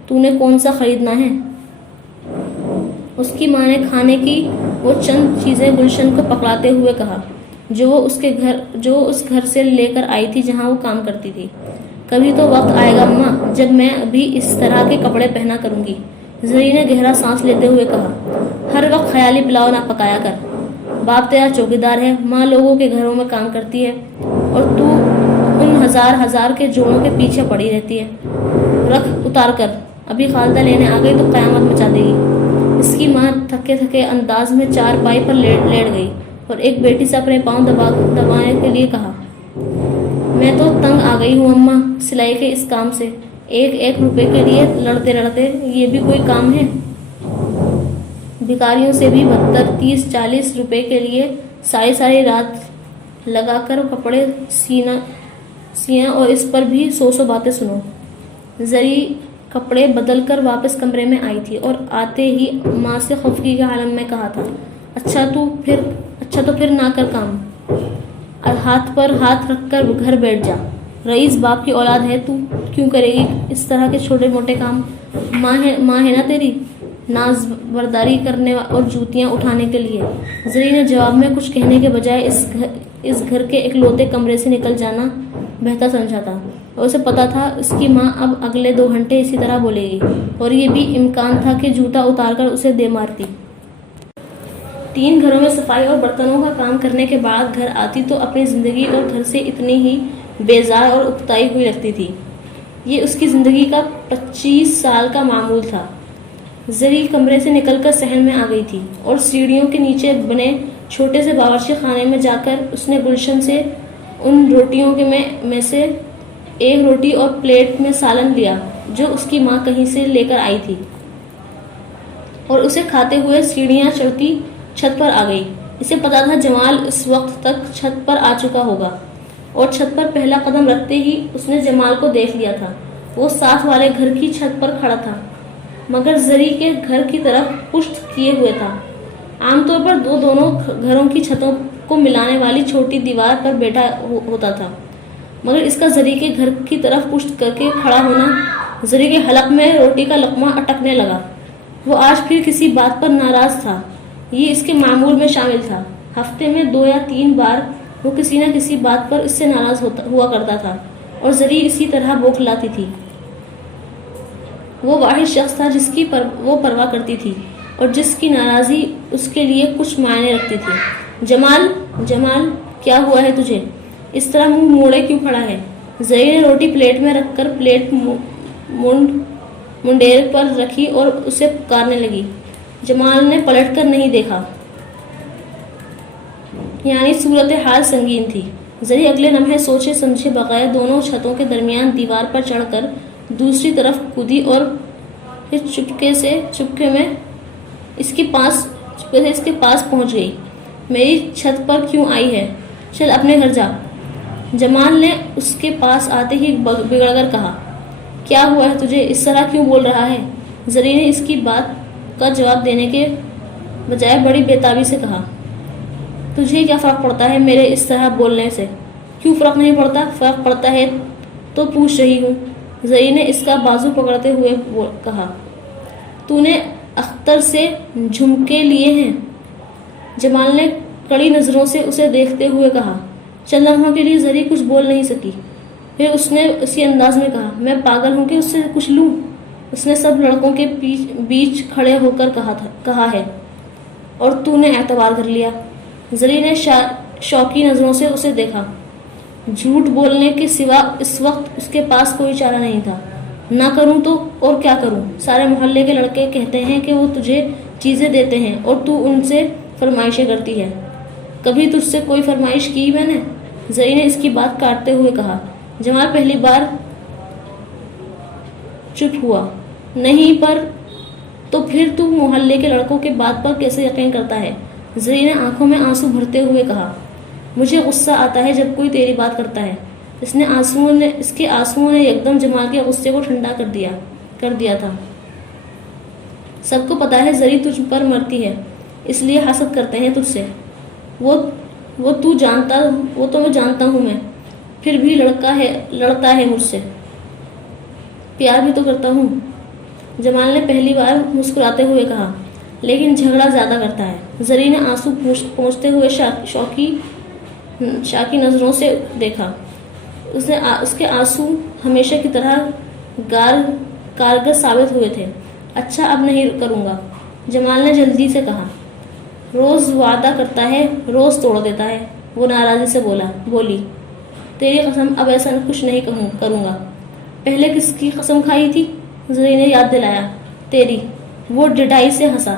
تو نے کون سا خریدنا ہے؟ اس کی ماں نے کھانے کی وہ چند چیزیں گلشن کو پکڑاتے ہوئے کہا جو وہ اس گھر سے لے کر آئی تھی جہاں وہ کام کرتی تھی۔ کبھی تو وقت آئے گا اماں جب میں بھی اس طرح کے کپڑے پہنا کروں گی، زری نے گہرا سانس لیتے ہوئے کہا۔ ہر وقت خیالی پلاؤ نہ پکایا کر، باپ تیرا چوکیدار ہے، ماں لوگوں کے گھروں میں کام کرتی ہے اور تو ان ہزار کے جوڑوں کے پیچھے پڑی رہتی ہے۔ رکھ اتار کر، ابھی خالدہ لینے آ گئی تو قیامت مچا دے گی۔ اس کی ماں تھکے انداز میں چارپائی پر لیٹ گئی اور ایک بیٹی سے اپنے پاؤں دبانے کے لیے کہا۔ میں تو تنگ آ گئی ہوں اماں سلائی کے اس کام سے، 1 روپے کے لیے لڑتے یہ بھی کوئی کام ہے؟ بھکاریوں سے بھی بدتر 30-40 روپے کے لیے ساری رات لگا کر کپڑے سینا اور اس پر بھی سو باتیں سنو۔ زری کپڑے بدل کر واپس کمرے میں آئی تھی اور آتے ہی ماں سے خفگی کے عالم میں کہا تھا، اچھا تو پھر نہ کر کام، ہاتھ پر ہاتھ رکھ کر گھر بیٹھ جا۔ رئیس باپ کی اولاد ہے، تو کیوں کرے گی اس طرح کے چھوٹے موٹے کام؟ ماں ہے نا تیری، ناز برداری کرنے اور جوتیاں اٹھانے کے لیے۔ زری نے جواب میں کچھ کہنے کے بجائے اس گھر کے اکلوتے کمرے سے نکل جانا بہتر سمجھا تھا، اور اسے پتا تھا اس کی ماں اب اگلے 2 گھنٹے اسی طرح بولے گی، اور یہ بھی امکان تھا کہ جوتا اتار کر اسے دے مارتی۔ 3 گھروں میں صفائی اور برتنوں کا کام کرنے کے بعد گھر آتی تو اپنی زندگی اور گھر سے اتنی ہی بیزار اور اکتائی ہوئی لگتی تھی۔ یہ اس کی زندگی کا 25 سال کا معمول تھا۔ زری کمرے سے نکل کر صحن میں آ گئی تھی اور سیڑھیوں کے نیچے بنے چھوٹے سے باورچی خانے میں جا کر اس نے گلشن سے ان روٹیوں میں سے ایک روٹی اور پلیٹ میں سالن لیا جو اس کی ماں کہیں سے لے کر آئی تھی، اور اسے کھاتے ہوئے سیڑھیاں چڑھتی چھت پر آ گئی۔ اسے پتا تھا جمال اس وقت تک چھت پر آ چکا ہوگا، اور چھت پر پہلا قدم رکھتے ہی اس نے جمال کو دیکھ لیا تھا۔ وہ ساتھ والے گھر کی چھت پر کھڑا تھا، مگر زری کے گھر کی طرف پشت کیے ہوئے تھا۔ عام طور پر دونوں گھروں کی چھتوں کو ملانے والی چھوٹی دیوار پر بیٹھا ہوتا تھا، مگر اس کا زری کے گھر کی طرف پشت کر کے کھڑا ہونا زری کے حلق میں روٹی کا لقمہ اٹکنے لگا۔ وہ آج پھر کسی بات پر ناراض تھا، یہ اس کے معمول میں شامل تھا۔ ہفتے میں 2 یا 3 بار وہ کسی نہ کسی بات پر اس سے ناراض ہوا کرتا تھا، اور زری اسی طرح بوکھلاتی تھی۔ وہ واحد شخص تھا جس کی وہ پرواہ کرتی تھی اور جس کی ناراضی اس کے لیے کچھ معنی رکھتی تھی۔ جمال کیا ہوا ہے تجھے؟ اس طرح منہ موڑے کیوں کھڑا ہے؟ زری نے روٹی پلیٹ میں رکھ کر پلیٹ منڈیر پر رکھی اور اسے پکارنے لگی۔ جمال نے پلٹ کر نہیں دیکھا، یعنی صورتحال سنگین تھی۔ زری اگلے لمحے سوچے سمجھے بغیر دونوں چھتوں کے درمیان دیوار پر چڑھ کر دوسری طرف کودی اور پھر چپکے میں اس کے پاس پہنچ گئی۔ میری چھت پر کیوں آئی ہے؟ چل اپنے گھر جا۔ جمال نے اس کے پاس آتے ہی بگڑ کر کہا، کیا ہوا ہے تجھے؟ اس طرح کیوں بول رہا ہے؟ زری نے اس کی بات کا جواب دینے کے بجائے بڑی بےتابی سے کہا، تجھے کیا فرق پڑتا ہے میرے اس طرح بولنے سے؟ کیوں فرق نہیں پڑتا؟ فرق پڑتا ہے تو پوچھ رہی ہوں۔ زری نے اس کا بازو پکڑتے ہوئے کہا، تو نے اختر سے جھمکے لیے ہیں؟ جمال نے کڑی نظروں سے اسے دیکھتے ہوئے کہا۔ چند لمحوں کے لیے زری کچھ بول نہیں سکی، پھر اس نے اسی انداز میں کہا، میں پاگل ہوں کہ اس سے کچھ لوں؟ اس نے سب لڑکوں کے بیچ کھڑے ہو کر کہا ہے، اور تو نے اعتبار کر لیا؟ زری نے شوقی نظروں سے اسے دیکھا۔ جھوٹ بولنے کے سوا اس وقت اس کے پاس کوئی چارہ نہیں تھا۔ نہ کروں تو اور کیا کروں؟ سارے محلے کے لڑکے کہتے ہیں کہ وہ تجھے چیزیں دیتے ہیں اور تو ان سے فرمائشیں کرتی ہے۔ کبھی تجھ سے کوئی فرمائش کی میں نے؟ زری نے اس کی بات کاٹتے ہوئے کہا۔ جمال پہلی بار چپ ہوا۔ نہیں پر تو پھر تو محلے کے لڑکوں کے بات پر کیسے یقین کرتا ہے؟ زری نے آنکھوں میں آنسو بھرتے ہوئے کہا، مجھے غصہ آتا ہے جب کوئی تیری بات کرتا ہے۔ اس کے آنسوؤں نے یکدم جمال کے غصے کو ٹھنڈا کر دیا تھا۔ سب کو پتا ہے زری تجھ پر مرتی ہے، اس لیے حسد کرتے ہیں تجھ سے۔ وہ تو جانتا ہوں میں، پھر بھی لڑتا ہے مجھ سے۔ پیار بھی تو کرتا ہوں، جمال نے پہلی بار مسکراتے ہوئے کہا، لیکن جھگڑا زیادہ کرتا ہے۔ زری نے آنسو پونچھتے ہوئے شاکی نظروں سے دیکھا۔ اس کے آنسو ہمیشہ کی طرح کارگر ثابت ہوئے تھے۔ اچھا اب نہیں کروں گا، جمال نے جلدی سے کہا۔ روز وعدہ کرتا ہے، روز توڑ دیتا ہے، وہ ناراضی سے بولی۔ تیری قسم اب ایسا کچھ نہیں کروں گا۔ پہلے کس کی قسم کھائی تھی؟ زری نے یاد دلایا، تیری۔ وہ ڈڈائی سے ہنسا۔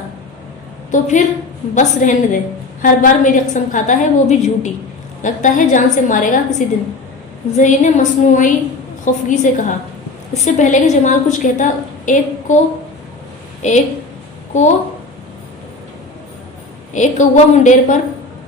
تو پھر بس رہنے دے، ہر بار میری قسم کھاتا ہے، وہ بھی جھوٹی، لگتا ہے جان سے مارے گا کسی دن۔ زری نے مصنوعی خفگی سے کہا۔ اس سے پہلے کہ جمال کچھ کہتا، ایک کوا منڈیر پر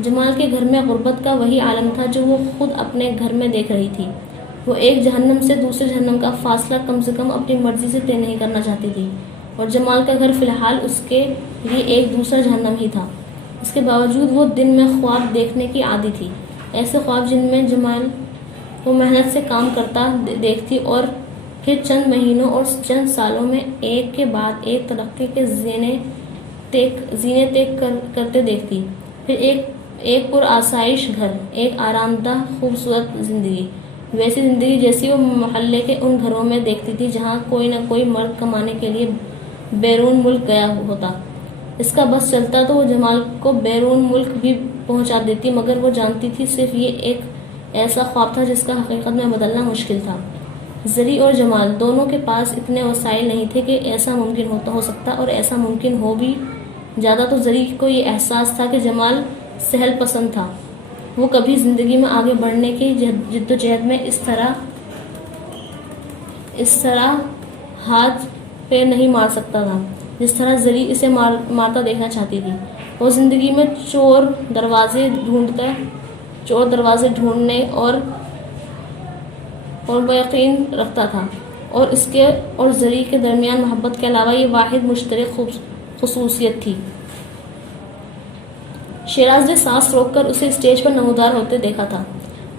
جمال کے گھر میں غربت کا وہی عالم تھا جو وہ خود اپنے گھر میں دیکھ رہی تھی. وہ ایک جہنم سے دوسرے جہنم کا فاصلہ کم سے کم اپنی مرضی سے طے نہیں کرنا چاہتی تھی، اور جمال کا گھر فی الحال اس کے لیے ایک دوسرا جہنم ہی تھا. اس کے باوجود وہ دن میں خواب دیکھنے کی عادی تھی، ایسے خواب جن میں جمال وہ محنت سے کام کرتا دیکھتی اور پھر چند مہینوں اور چند سالوں میں ایک کے بعد ایک ترقی کے زینے طے کرتے دیکھتی. پھر ایک پرآسائش گھر، ایک آرام دہ خوبصورت زندگی، ویسی زندگی جیسی وہ محلے کے ان گھروں میں دیکھتی تھی جہاں کوئی نہ کوئی مرد کمانے کے لیے بیرون ملک گیا ہوتا. اس کا بس چلتا تو وہ جمال کو بیرون ملک بھی پہنچا دیتی، مگر وہ جانتی تھی صرف یہ ایک ایسا خواب تھا جس کا حقیقت میں بدلنا مشکل تھا. زری اور جمال دونوں کے پاس اتنے وسائل نہیں تھے کہ ایسا ممکن ہو سکتا، اور ایسا ممکن ہو بھی زیادہ تو زری کو یہ احساس تھا کہ جمال سہل پسند تھا. وہ کبھی زندگی میں آگے بڑھنے کی جدوجہد میں اس طرح ہاتھ پیر نہیں مار سکتا تھا جس طرح زری اسے مارتا دیکھنا چاہتی تھی. وہ زندگی میں چور دروازے ڈھونڈنے اور یقین رکھتا تھا، اور اس کے اور زری کے درمیان محبت کے علاوہ یہ واحد مشترک خصوصیت تھی. شیراز نے سانس روک کر اسے اسٹیج پر نمودار ہوتے دیکھا تھا،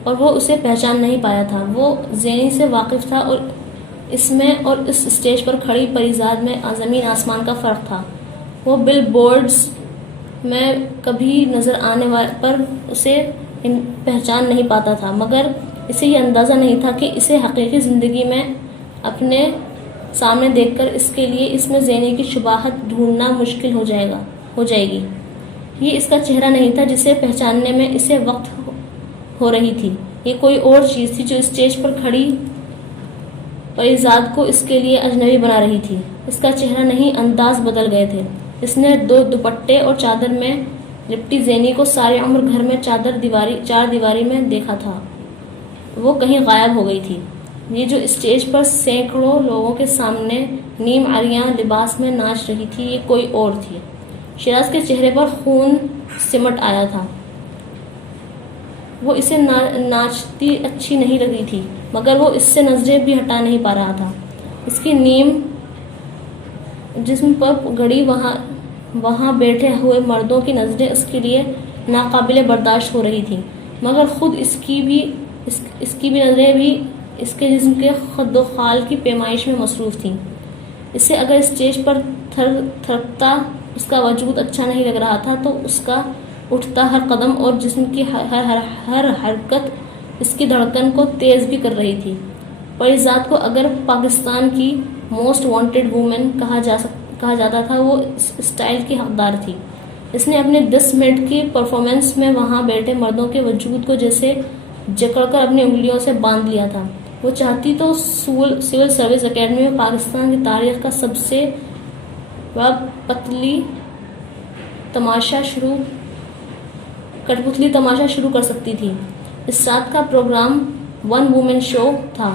اور وہ اسے پہچان نہیں پایا تھا. وہ زینی سے واقف تھا، اور اس میں اور اس اسٹیج پر کھڑی پریزاد میں زمین آسمان کا فرق تھا. وہ بل بورڈز میں کبھی نظر آنے پر اسے پہچان نہیں پاتا تھا، مگر اسے یہ اندازہ نہیں تھا کہ اسے حقیقی زندگی میں اپنے سامنے دیکھ کر اس کے لیے اس میں زینی کی شباہت ڈھونڈنا مشکل ہو جائے گی. یہ اس کا چہرہ نہیں تھا جسے پہچاننے میں اسے وقت ہو رہی تھی، یہ کوئی اور چیز تھی جو اسٹیج پر کھڑی پریزاد کو اس کے لیے اجنبی بنا رہی تھی. اس کا چہرہ نہیں، انداز بدل گئے تھے. اس نے دو دوپٹے اور چادر میں لپٹی زینی کو ساری عمر گھر میں چار دیواری میں دیکھا تھا. وہ کہیں غائب ہو گئی تھی. یہ جو اسٹیج پر سینکڑوں لوگوں کے سامنے نیم عریاں لباس میں ناچ رہی تھی، یہ کوئی اور تھی. شیراز کے چہرے پر خون سمٹ آیا تھا. وہ اسے ناچتی اچھی نہیں لگ رہی تھی، مگر وہ اس سے نظریں بھی ہٹا نہیں پا رہا تھا. اس کی نیم جسم پر گڑی وہاں بیٹھے ہوئے مردوں کی نظریں اس کے لیے ناقابل برداشت ہو رہی تھیں، مگر خود اس کی بھی نظریں بھی اس کے جسم کے خد و خال کی پیمائش میں مصروف تھیں. اسے اگر اسٹیج پر تھرکتا اس کا وجود اچھا نہیں لگ رہا تھا، تو اس کا اٹھتا ہر قدم اور جسم کی ہر حرکت اس کی دھڑکن کو تیز بھی کر رہی تھی. پریزاد کو اگر پاکستان کی موسٹ وانٹڈ وومن کہا جاتا تھا، وہ اس اسٹائل کی حقدار تھی. اس نے اپنے 10 منٹ کی پرفارمنس میں وہاں بیٹھے مردوں کے وجود کو جیسے جکڑ کر اپنی انگلیوں سے باندھ لیا تھا. وہ چاہتی تو سول سروس اکیڈمی میں پاکستان کی تاریخ کا سب سے بڑا کٹپتلی تماشا شروع کر سکتی تھی. اس رات کا پروگرام 1 وومن شو تھا.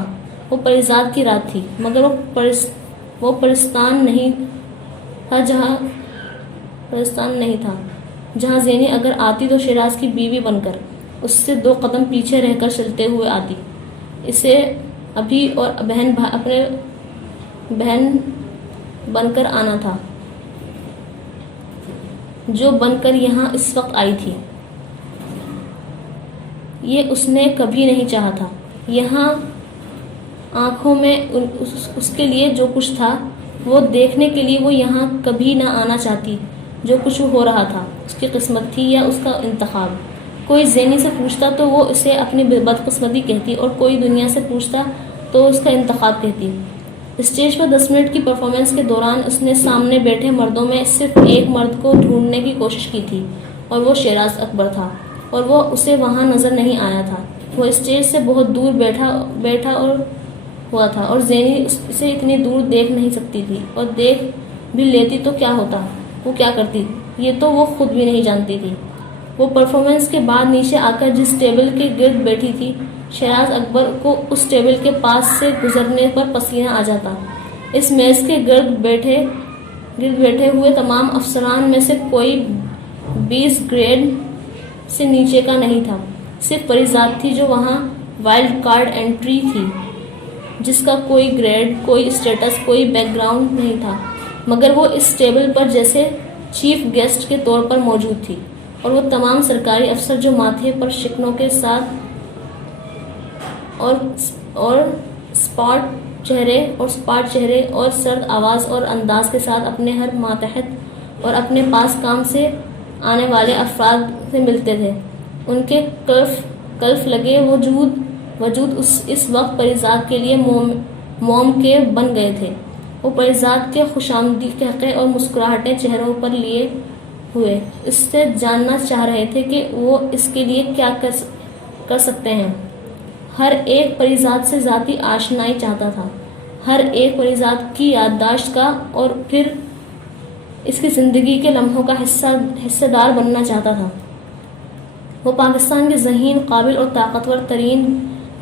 وہ پریزاد کی رات تھی، مگر وہ پرستان نہیں تھا جہاں زینی اگر آتی تو شیراز کی بیوی بن کر اس سے 2 قدم پیچھے رہ کر چلتے ہوئے آتی. اسے ابھی اور اپنے بہن بن کر آنا تھا، جو بن کر یہاں اس وقت آئی تھی. یہ اس نے کبھی نہیں چاہا تھا. یہاں آنکھوں میں اس کے لیے جو کچھ تھا وہ دیکھنے کے لیے وہ یہاں کبھی نہ آنا چاہتی. جو کچھ ہو رہا تھا اس کی قسمت تھی یا اس کا انتخاب. کوئی زینی سے پوچھتا تو وہ اسے اپنی بدقسمتی کہتی، اور کوئی دنیا سے پوچھتا تو اس کا انتخاب کہتی. اسٹیج پر 10 منٹ کی پرفارمنس کے دوران اس نے سامنے بیٹھے مردوں میں صرف ایک مرد کو ڈھونڈنے کی کوشش کی تھی، اور وہ شیراز اکبر تھا، اور وہ اسے وہاں نظر نہیں آیا تھا. وہ اسٹیج سے بہت دور بیٹھا ہوا تھا، اور زینی اسے اتنی دور دیکھ نہیں سکتی تھی، اور دیکھ بھی لیتی تو کیا ہوتا، وہ کیا کرتی، یہ تو وہ خود بھی نہیں جانتی تھی. وہ پرفارمنس کے بعد نیچے آ کر جس ٹیبل کے گرد بیٹھی تھی، شیراز اکبر کو اس ٹیبل کے پاس سے گزرنے پر پسینہ آ جاتا. اس میز کے گرد بیٹھے ہوئے تمام افسران میں سے کوئی 20 گریڈ سے نیچے کا نہیں تھا. صرف پریزاد تھی جو وہاں وائلڈ کارڈ انٹری تھی، جس کا کوئی گریڈ، کوئی اسٹیٹس، کوئی بیک گراؤنڈ نہیں تھا، مگر وہ اس ٹیبل پر جیسے چیف گیسٹ کے طور پر موجود تھی. اور وہ تمام سرکاری افسر جو ماتھے پر شکنوں کے ساتھ اور سپاٹ چہرے اور سرد آواز اور انداز کے ساتھ اپنے ہر ماتحت اور اپنے پاس کام سے آنے والے افراد سے ملتے تھے، ان کے کلف لگے وجود اس وقت پریزاد کے لیے موم کے بن گئے تھے. وہ پریزاد کے خوشامدی قہقہے اور مسکراہٹیں چہروں پر لیے ہوئے اس سے جاننا چاہ رہے تھے کہ وہ اس کے لیے کیا کر سکتے ہیں. ہر ایک پریزاد سے ذاتی آشنائی چاہتا تھا، ہر ایک پریزاد کی یادداشت کا اور پھر اس کی زندگی کے لمحوں کا حصہ دار بننا چاہتا تھا. وہ پاکستان کے ذہین، قابل اور طاقتور ترین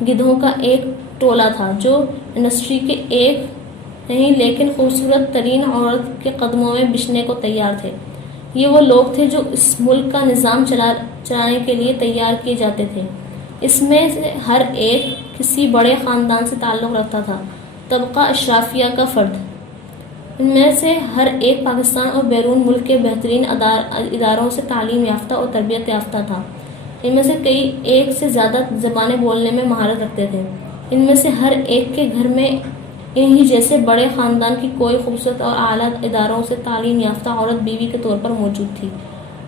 گدھوں کا ایک ٹولہ تھا جو انڈسٹری کے ایک نہیں لیکن خوبصورت ترین عورت کے قدموں میں بچھنے کو تیار تھے. یہ وہ لوگ تھے جو اس ملک کا نظام چلانے کے لیے تیار کیے جاتے تھے. اس میں سے ہر ایک کسی بڑے خاندان سے تعلق رکھتا تھا، طبقہ اشرافیہ کا فرد. ان میں سے ہر ایک پاکستان اور بیرون ملک کے بہترین اداروں سے تعلیم یافتہ اور تربیت یافتہ تھا. ان میں سے کئی ایک سے زیادہ زبانیں بولنے میں مہارت رکھتے تھے. ان میں سے ہر ایک کے گھر میں انہی جیسے بڑے خاندان کی کوئی خوبصورت اور اعلیٰ اداروں سے تعلیم یافتہ عورت بیوی کے طور پر موجود تھی،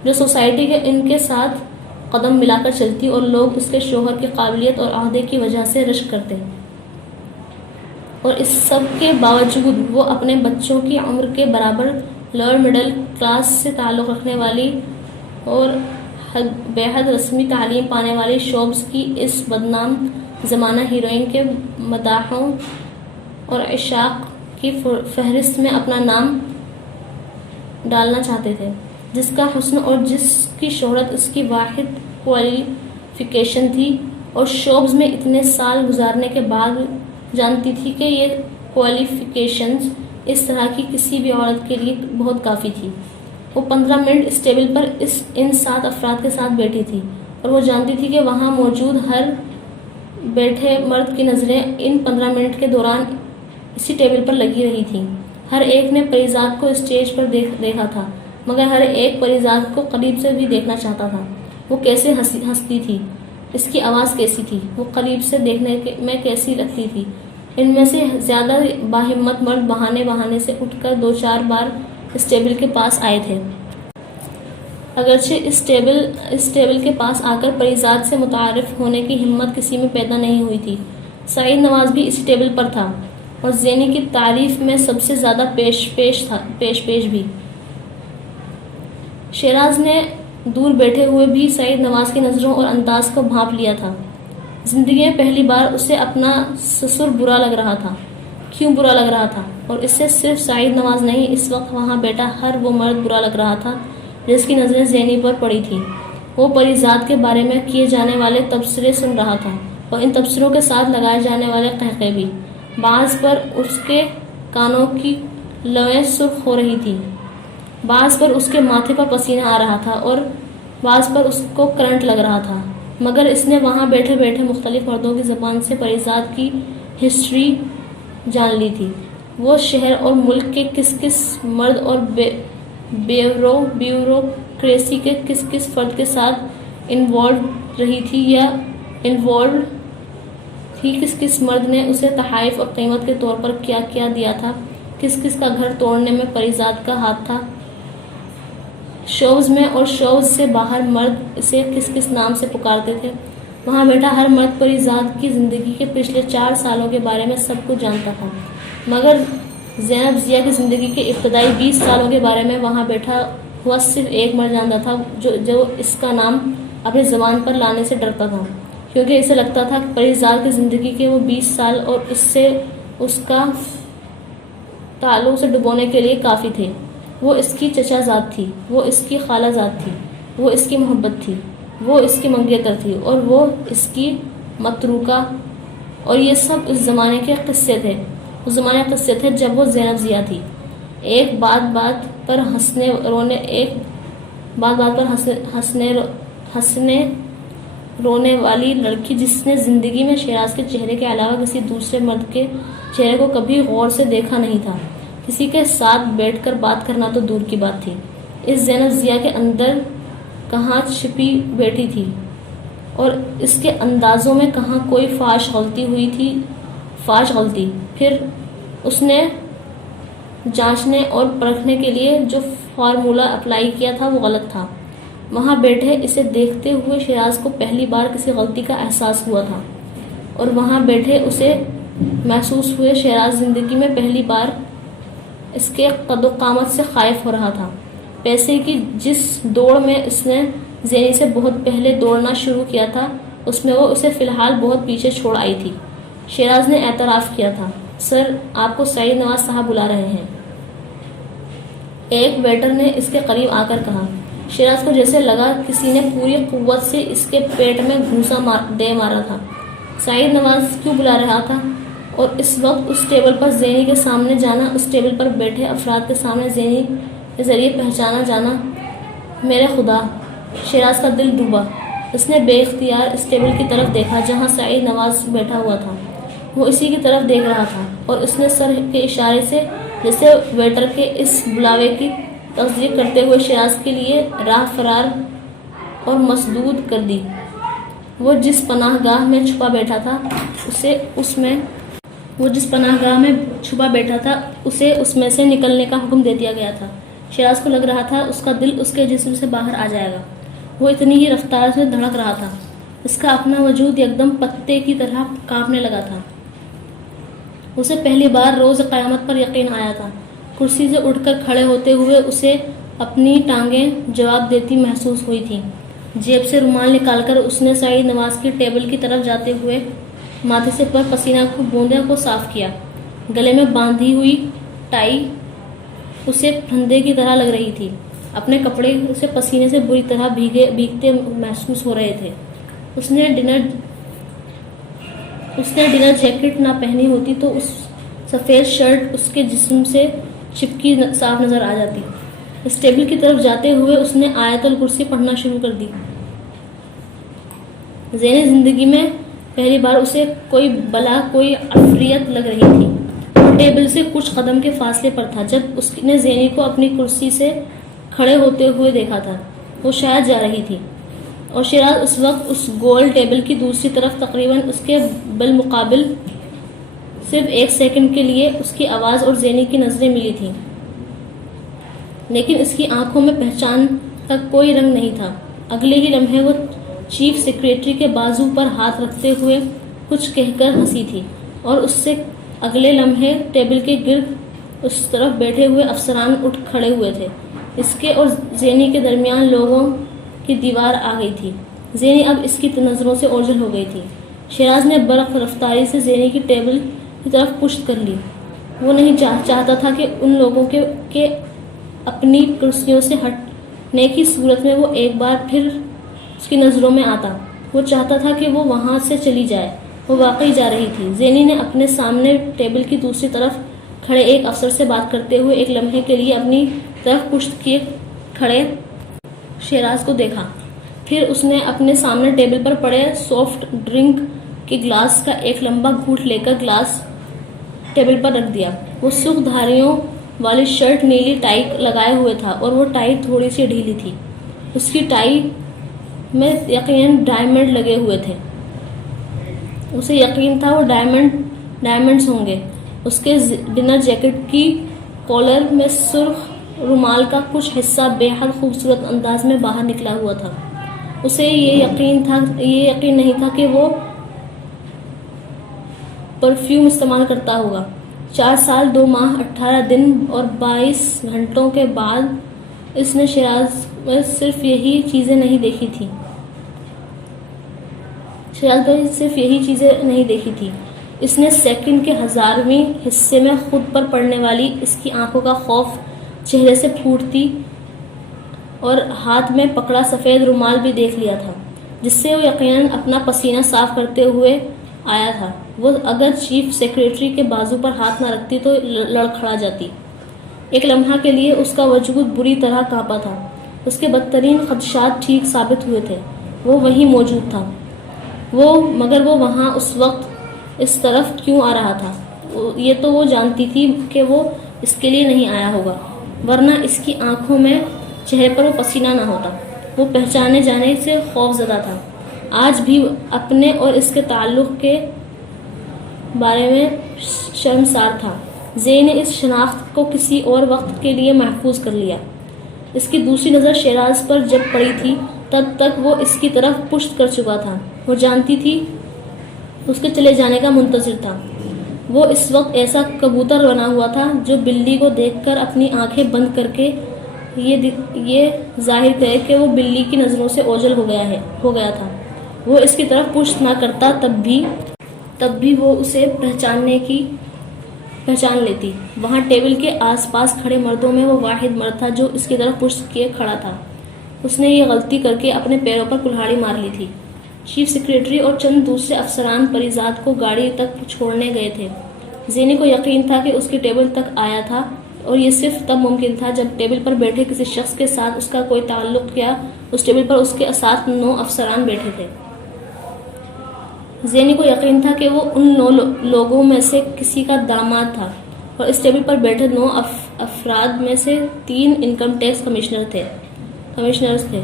جو سوسائٹی کے ان کے ساتھ قدم ملا کر چلتی اور لوگ اس کے شوہر کی قابلیت اور عہدے کی وجہ سے رشک کرتے. اور اس سب کے باوجود وہ اپنے بچوں کی عمر کے برابر لوئر مڈل کلاس سے تعلق رکھنے والی اور بے حد رسمی تعلیم پانے والی شوبز کی اس بدنام زمانہ ہیروئن کے مداحوں اور عشاق کی فہرست میں اپنا نام ڈالنا چاہتے تھے، جس کا حسن اور جس کی شہرت اس کی واحد کوالیفیکیشن تھی، اور شوبز میں اتنے سال گزارنے کے بعد جانتی تھی کہ یہ کوالیفیکیشنز اس طرح کی کسی بھی عورت کے لیے بہت کافی تھی. وہ 15 منٹ اس ٹیبل پر ان 7 افراد کے ساتھ بیٹھی تھی، اور وہ جانتی تھی کہ وہاں موجود ہر بیٹھے مرد کی نظریں ان 15 منٹ کے دوران اسی ٹیبل پر لگی رہی تھیں. ہر ایک نے پریزاد کو اسٹیج پر دیکھا تھا، مگر ہر ایک پریزاد کو قریب سے بھی دیکھنا چاہتا تھا. وہ کیسے ہنستی تھی، اس کی آواز کیسی تھی، وہ قریب سے دیکھنے میں کیسی لگتی تھی. ان میں سے زیادہ باہمت مرد بہانے سے اٹھ کر 2-4 بار اس ٹیبل کے پاس آئے تھے. اگرچہ اس ٹیبل کے پاس آ کر پریزاد سے متعارف ہونے کی ہمت کسی میں پیدا نہیں ہوئی تھی. سعید نواز بھی اسی ٹیبل پر تھا، اور زینی کی تعریف میں سب سے زیادہ پیش بھی. شیراز نے دور بیٹھے ہوئے بھی سعید نواز کی نظروں اور انداز کو بھانپ لیا تھا. زندگی میں پہلی بار اسے اپنا سسر برا لگ رہا تھا. کیوں برا لگ رہا تھا؟ اور اس سے صرف سعید نواز نہیں، اس وقت وہاں بیٹھا ہر وہ مرد برا لگ رہا تھا جس کی نظریں زینی پر پڑی تھیں. وہ پریزاد کے بارے میں کیے جانے والے تبصرے سن رہا تھا، اور ان تبصروں کے ساتھ لگائے جانے والے قہقہے بھی. بعض پر اس کے کانوں کی لویں سرخ ہو رہی تھی، بعض پر اس کے ماتھے پر پسینہ آ رہا تھا، اور بعض پر اس کو کرنٹ لگ رہا تھا. مگر اس نے وہاں بیٹھے بیٹھے مختلف مردوں کی زبان سے پریزاد کی ہسٹری جان لی تھی. وہ شہر اور ملک کے کس مرد اور بیوروکریسی کے کس فرد کے ساتھ انوالوڈ رہی تھی، یا انوالوڈ تھی، کس مرد نے اسے تحائف اور قیمت کے طور پر کیا دیا تھا، کس کا گھر توڑنے میں پریزاد کا ہاتھ تھا. شوز میں اور شوز سے باہر مرد اسے کس نام سے پکارتے تھے. وہاں بیٹھا ہر مرد پریزاد کی زندگی کے پچھلے 4 سالوں کے بارے میں سب کچھ جانتا تھا، مگر زینب ضیا کی زندگی کے ابتدائی 20 سالوں کے بارے میں وہاں بیٹھا ہوا صرف ایک مرد جانتا تھا، جو اس کا نام اپنی زبان پر لانے سے ڈرتا تھا، کیونکہ اسے لگتا تھا کہ پریزاد کی زندگی کے وہ 20 سال اور اس سے اس کا تعلق سے ڈبونے کے لیے کافی تھے. وہ اس کی چچا زاد تھی، وہ اس کی خالہ زاد تھی، وہ اس کی محبت تھی، وہ اس کی منگیتر تھی، اور وہ اس کی متروکہ. اور یہ سب اس زمانے کے قصے تھے، اس زمانے کے قصے تھے جب وہ زینب ضیا تھی. ہنسنے رونے والی لڑکی جس نے زندگی میں شیراز کے چہرے کے علاوہ کسی دوسرے مرد کے چہرے کو کبھی غور سے دیکھا نہیں تھا. کسی کے ساتھ بیٹھ کر بات کرنا تو دور کی بات تھی. اس زینب ضیا کے اندر کہاں چھپی بیٹھی تھی اور اس کے اندازوں میں کہاں کوئی فاش غلطی ہوئی تھی. پھر اس نے جانچنے اور پرکھنے کے لیے جو فارمولا اپلائی کیا تھا وہ غلط تھا. وہاں بیٹھے اسے دیکھتے ہوئے شیراز کو پہلی بار کسی غلطی کا احساس ہوا تھا اور وہاں بیٹھے اسے محسوس ہوئے شیراز زندگی میں پہلی بار اس کے قد و قامت سے خائف ہو رہا تھا. پیسے کی جس دوڑ میں اس نے زینی سے بہت پہلے دوڑنا شروع کیا تھا اس میں وہ اسے فی الحال بہت پیچھے چھوڑ آئی تھی. شیراز نے اعتراف کیا تھا. سر، آپ کو سعید نواز صاحب بلا رہے ہیں، ایک ویٹر نے اس کے قریب آ کر کہا. شیراز کو جیسے لگا کسی نے پوری قوت سے اس کے پیٹ میں گھونسا مارا تھا. سعید نواز کیوں بلا رہا تھا؟ اور اس وقت اس ٹیبل پر زینی کے سامنے جانا، اس ٹیبل پر بیٹھے افراد کے سامنے زینی کے ذریعے پہچانا جانا. میرے خدا! شیراز کا دل ڈوبا. اس نے بے اختیار اس ٹیبل کی طرف دیکھا جہاں سعید نواز بیٹھا ہوا تھا. وہ اسی کی طرف دیکھ رہا تھا اور اس نے سر کے اشارے سے جیسے ویٹر کے اس بلاوے کی تصدیق کرتے ہوئے شیراز کے لیے راہ فرار اور مسدود کر دی. وہ جس پناہ گاہ میں چھپا بیٹھا تھا اسے اس میں سے نکلنے کا حکم دے دیا گیا تھا. شیراز کو لگ رہا تھا اس کا دل اس کے جسم سے باہر آ جائے گا. وہ اتنی ہی رفتار سے دھڑک رہا تھا. اس کا اپنا وجود یکدم پتے کی طرح کانپنے لگا تھا. اسے پہلی بار روز قیامت پر یقین آیا تھا. کرسی سے اٹھ کر کھڑے ہوتے ہوئے اسے اپنی ٹانگیں جواب دیتی محسوس ہوئی تھیں. جیب سے رومال نکال کر اس نے سعید نواز کی ٹیبل کی طرف جاتے ہوئے ماتھے سے پر پسینہ کی بوندوں کو صاف کیا. گلے میں باندھی ہوئی ٹائی اسے پھندے کی طرح لگ رہی تھی. اپنے کپڑے اسے پسینے سے بری طرح بھیگتے محسوس ہو رہے تھے. اس نے ڈنر جیکٹ نہ پہنی ہوتی تو اس سفید شرٹ اس کے جسم سے چپکی صاف نظر آ جاتی. اس ٹیبل کی طرف جاتے ہوئے اس نے آیت الکرسی پڑھنا شروع کر دی. زینی زندگی میں پہلی بار اسے کوئی بلا کوئی عفریت لگ رہی تھی. وہ ٹیبل سے کچھ قدم کے فاصلے پر تھا جب اس نے زینی کو اپنی کرسی سے کھڑے ہوتے ہوئے دیکھا تھا. وہ شاید جا رہی تھی اور شیراز اس وقت اس گول ٹیبل کی دوسری طرف تقریباً اس کے بالمقابل. صرف ایک سیکنڈ کے لیے اس کی آواز اور زینی کی نظریں ملی تھیں لیکن اس کی آنکھوں میں پہچان کا کوئی رنگ نہیں تھا. اگلے ہی لمحے وہ چیف سیکریٹری کے بازو پر ہاتھ رکھتے ہوئے کچھ کہہ کر ہنسی تھی اور اس سے اگلے لمحے ٹیبل کے گرد اس طرف بیٹھے ہوئے افسران اٹھ کھڑے ہوئے تھے. اس کے اور زینی کے درمیان لوگوں کی دیوار آ گئی تھی. زینی اب اس کی نظروں سے اوجھل ہو گئی تھی. شیراز نے برق رفتاری سے زینی کی ٹیبل کی طرف پشت کر لی. وہ نہیں چاہتا تھا کہ ان لوگوں کے اپنی کرسیوں سے ہٹنے کی صورت میں وہ ایک بار پھر اس کی نظروں میں آتا. وہ چاہتا تھا کہ وہ وہاں سے چلی جائے. وہ واقعی جا رہی تھی. زینی نے اپنے سامنے ٹیبل کی دوسری طرف کھڑے ایک افسر سے بات کرتے ہوئے ایک لمحے کے لیے اپنی طرف پشت کیے کھڑے شیراز کو دیکھا. پھر اس نے اپنے سامنے ٹیبل پر پڑے سافٹ ڈرنک کے گلاس کا ایک لمبا گھونٹ لے کر گلاس ٹیبل پر رکھ دیا. وہ سرخ دھاریوں والی شرٹ نیلی ٹائی لگائے ہوئے تھا اور وہ ٹائی تھوڑی سی ڈھیلی تھی. اس کی ٹائی میں یقیناً ڈائمنڈ لگے ہوئے تھے. اسے یقین تھا وہ ڈائمنڈز ہوں گے. اس کے ڈنر جیکٹ کی کالر میں سرخ رومال کا کچھ حصہ بے حد خوبصورت انداز میں باہر نکلا ہوا تھا. اسے یہ یقین نہیں تھا کہ وہ پرفیوم استعمال کرتا ہوگا. 4 سال 2 ماہ 18 دن اور 22 گھنٹوں کے بعد اس نے شیراز میں صرف یہی چیزیں نہیں دیکھی تھی. اس نے سیکنڈ کے 1000ویں حصے میں خود پر پڑنے والی اس کی آنکھوں کا خوف چہرے سے پھوٹتی اور ہاتھ میں پکڑا سفید رومال بھی دیکھ لیا تھا جس سے وہ یقیناً اپنا پسینہ صاف کرتے ہوئے آیا تھا. وہ اگر چیف سیکریٹری کے بازو پر ہاتھ نہ رکھتی تو لڑکھڑا جاتی. ایک لمحہ کے لیے اس کا وجود بری طرح کانپا تھا. اس کے بدترین خدشات ٹھیک ثابت ہوئے تھے. وہ وہیں موجود تھا، مگر وہ وہاں اس وقت اس طرف کیوں آ رہا تھا؟ یہ تو وہ جانتی تھی کہ وہ اس کے لیے نہیں آیا ہوگا، ورنہ اس کی آنکھوں میں چہرے پر وہ پسینہ نہ ہوتا۔ وہ پہچانے جانے سے خوف زدہ تھا، آج بھی اپنے اور اس کے تعلق کے بارے میں شرمسار تھا۔ زین نے اس شناخت کو کسی اور وقت کے لیے محفوظ کر لیا۔ اس کی دوسری نظر شیراز پر جب پڑی تھی تب تک وہ اس کی طرف پشت کر چکا تھا۔ وہ جانتی تھی اس کے چلے جانے کا منتظر تھا۔ وہ اس وقت ایسا کبوتر بنا ہوا تھا جو بلی کو دیکھ کر اپنی آنکھیں بند کر کے یہ ظاہر کرے کہ وہ بلی کی نظروں سے اوجھل ہو گیا تھا۔ وہ اس کی طرف پشت نہ کرتا تب بھی وہ اسے پہچان لیتی۔ وہاں ٹیبل کے آس پاس کھڑے مردوں میں وہ واحد مرد تھا جو اس کی طرف پشت کیے کھڑا تھا۔ اس نے یہ غلطی کر کے اپنے پیروں پر کلہاڑی مار لی تھی۔ چیف سیکریٹری اور چند دوسرے افسران پریزاد کو گاڑی تک چھوڑنے گئے تھے۔ زینی کو یقین تھا کہ اس کی ٹیبل تک آیا تھا، اور یہ صرف تب ممکن تھا جب ٹیبل پر بیٹھے کسی شخص کے ساتھ اس کا کوئی تعلق یا اس ٹیبل پر اس کے ساتھ 9 افسران بیٹھے تھے۔ زینی کو یقین تھا کہ وہ ان 9 لوگوں میں سے کسی کا داماد تھا، اور اس ٹیبل پر بیٹھے 9 افراد میں سے 3 انکم ٹیکس کمشنرز تھے: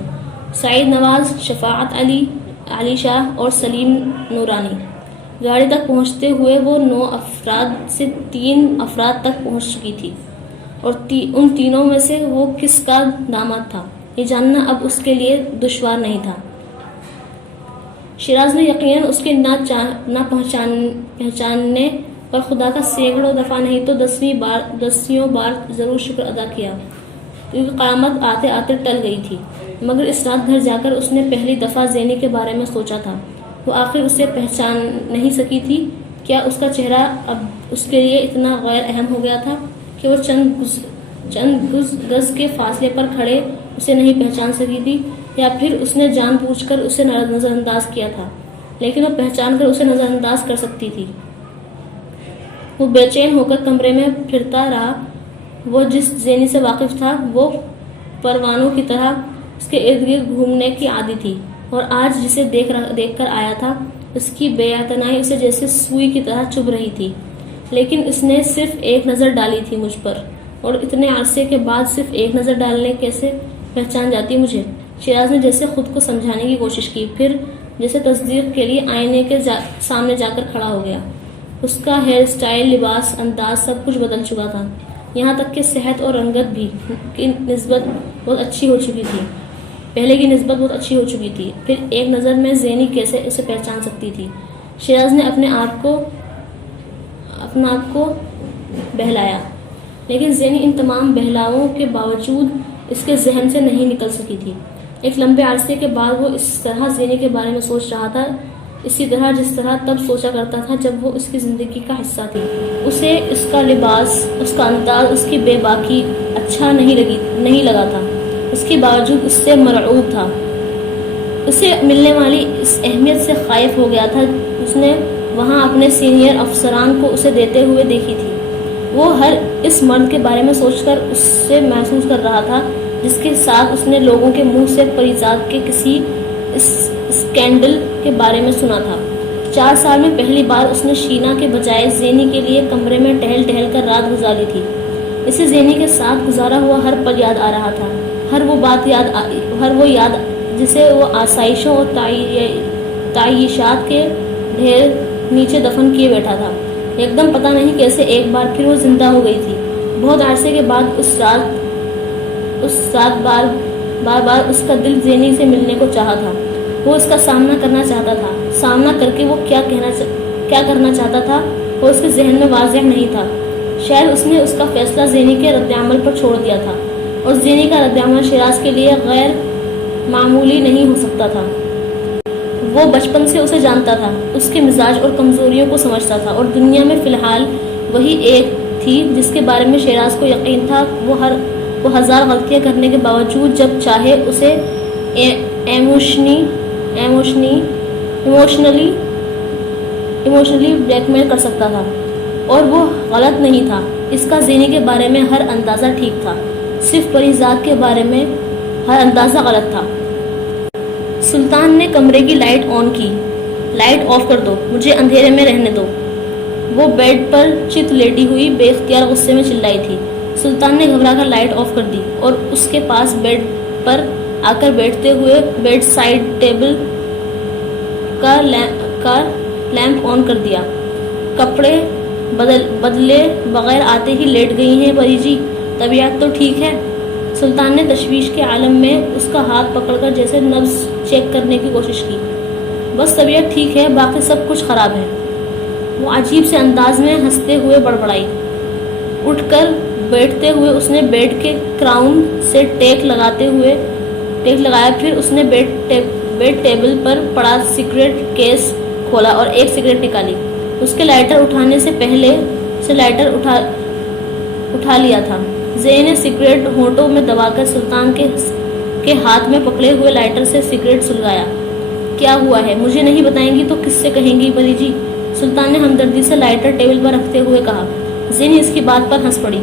سعید نواز، شفاعت علی شاہ اور سلیم نورانی۔ گاڑی تک پہنچتے ہوئے وہ 9 افراد سے 3 افراد تک پہنچ چکی تھی، اور ان تینوں میں سے وہ کس کا داماد تھا یہ جاننا اب اس کے لیے دشوار نہیں تھا۔ شیراز نے یقیناً اس کے نہ پہچاننے پر خدا کا سینکڑوں دفعہ نہیں تو دسیوں بار ضرور شکر ادا کیا، کیونکہ قیامت آتے آتے ٹل گئی تھی۔ مگر اس رات گھر جا کر اس نے پہلی دفعہ زینی کے بارے میں سوچا تھا۔ وہ آخر اسے پہچان نہیں سکی تھی۔ کیا اس کا چہرہ اب اس کے لیے اتنا غیر اہم ہو گیا تھا کہ وہ چند گز کے فاصلے پر کھڑے اسے نہیں پہچان سکی تھی، یا پھر اس نے جان بوجھ کر اسے نظر انداز کیا تھا، لیکن وہ پہچان کر اسے نظر انداز کر سکتی تھی۔ وہ بے چین ہو کر کمرے میں پھرتا رہا۔ وہ جس زینی سے واقف تھا وہ پروانوں کی طرح اس کے ارد گرد گھومنے کی عادی تھی، اور آج جسے دیکھ کر آیا تھا اس کی بے اعتنائی اسے جیسے سوئی کی طرح چبھ رہی تھی۔ لیکن اس نے صرف ایک نظر ڈالی تھی مجھ پر، اور اتنے عرصے کے بعد صرف ایک نظر ڈالنے کیسے پہچان جاتی مجھے؟ شیراز نے جیسے خود کو سمجھانے کی کوشش کی، پھر جیسے تصدیق کے لیے آئینے کے سامنے جا کر کھڑا ہو گیا۔ اس کا ہیئر سٹائل، لباس، انداز سب کچھ بدل چکا تھا، یہاں تک کہ صحت اور رنگت بھی کی نسبت بہت اچھی ہو چکی تھی، پہلے کی نسبت بہت اچھی ہو چکی تھی۔ پھر ایک نظر میں زینی کیسے اسے پہچان سکتی تھی؟ شیراز نے اپنے آپ کو بہلایا، لیکن زینی ان تمام بہلاؤں کے باوجود اس کے ذہن سے نہیں نکل سکی تھی۔ ایک لمبے عرصے کے بعد وہ اس طرح زینی کے بارے میں سوچ رہا تھا، اسی طرح جس طرح تب سوچا کرتا تھا جب وہ اس کی زندگی کا حصہ تھی۔ اسے اس کا لباس، اس کا انداز، اس کی بے باکی اچھا نہیں لگا تھا، اس کے باوجود اس سے مرعوب تھا۔ اسے ملنے والی اس اہمیت سے خائف ہو گیا تھا اس نے وہاں اپنے سینئر افسران کو اسے دیتے ہوئے دیکھی تھی۔ وہ ہر اس مرد کے بارے میں سوچ کر اس سے محسوس کر رہا تھا جس کے ساتھ اس نے لوگوں کے منہ سے پریزاد کے کسی اسکینڈل کے بارے میں سنا تھا۔ 4 سال میں پہلی بار اس نے شینا کے بجائے زینی کے لیے کمرے میں ٹہل کر رات گزاری تھی۔ اسے زینی کے ساتھ گزارا ہوا ہر پل یاد آ رہا تھا، ہر وہ یاد جسے وہ آسائشوں اور تعیشات کے ڈھیر نیچے دفن کیے بیٹھا تھا۔ ایک دم پتہ نہیں کیسے ایک بار پھر وہ زندہ ہو گئی تھی۔ بہت عرصے کے بعد اس رات بار اس کا دل زینی سے ملنے کو چاہا تھا۔ وہ اس کا سامنا کرنا چاہتا تھا۔ سامنا کر کے وہ کیا کرنا چاہتا تھا وہ اس کے ذہن میں واضح نہیں تھا۔ شاید اس نے اس کا فیصلہ زینی کے رد عمل پر چھوڑ دیا تھا، اور زینی کا رد عمل شیراز کے لیے غیر معمولی نہیں ہو سکتا تھا۔ وہ بچپن سے اسے جانتا تھا، اس کے مزاج اور کمزوریوں کو سمجھتا تھا، اور دنیا میں فی الحال وہی ایک تھی جس کے بارے میں شیراز کو یقین تھا۔ وہ 1000 غلطیاں کرنے کے باوجود جب چاہے اسے ایموشنلی بلیک میل کر سکتا تھا، اور وہ غلط نہیں تھا۔ اس کا زینی کے بارے میں ہر اندازہ ٹھیک تھا، صرف پریزاد کے بارے میں ہر اندازہ غلط تھا۔ سلطان نے کمرے کی لائٹ آن کی. لائٹ آف کر دو, مجھے اندھیرے میں رہنے دو. وہ بیڈ پر چت لیٹی ہوئی بے اختیار غصے میں چلائی تھی. سلطان نے گھبرا کر لائٹ آف کر دی اور اس کے پاس بیڈ پر آ کر بیٹھتے ہوئے بیڈ سائڈ ٹیبل کا لیمپ آن کر دیا. کپڑے بدلے بغیر آتے ہی لیٹ گئی ہیں پری جی, طبیعت تو ٹھیک ہے؟ سلطان نے تشویش کے عالم میں اس کا ہاتھ پکڑ کر جیسے نبض چیک کرنے کی کوشش کی. بس طبیعت ٹھیک ہے, باقی سب کچھ خراب ہے. وہ عجیب سے انداز میں ہنستے ہوئے بڑبڑائی. اٹھ کر بیٹھتے ہوئے اس نے بیڈ کے کراؤن سے ٹیک لگایا. پھر اس نے بیڈ ٹیبل پر پڑا سگریٹ کیس کھولا اور ایک سگریٹ نکالی. اس کے لائٹر اٹھانے سے پہلے سے لائٹر اٹھا لیا تھا. زئی نے سگریٹ ہونٹوں میں دبا کر سلطان کے ہاتھ میں پکڑے ہوئے لائٹر سے سگریٹ سلگایا. کیا ہوا ہے؟ مجھے نہیں بتائیں گی تو کس سے کہیں گی پری جی؟ سلطان نے ہمدردی سے لائٹر ٹیبل پر رکھتے ہوئے کہا. زئی اس کی بات پر ہنس پڑی.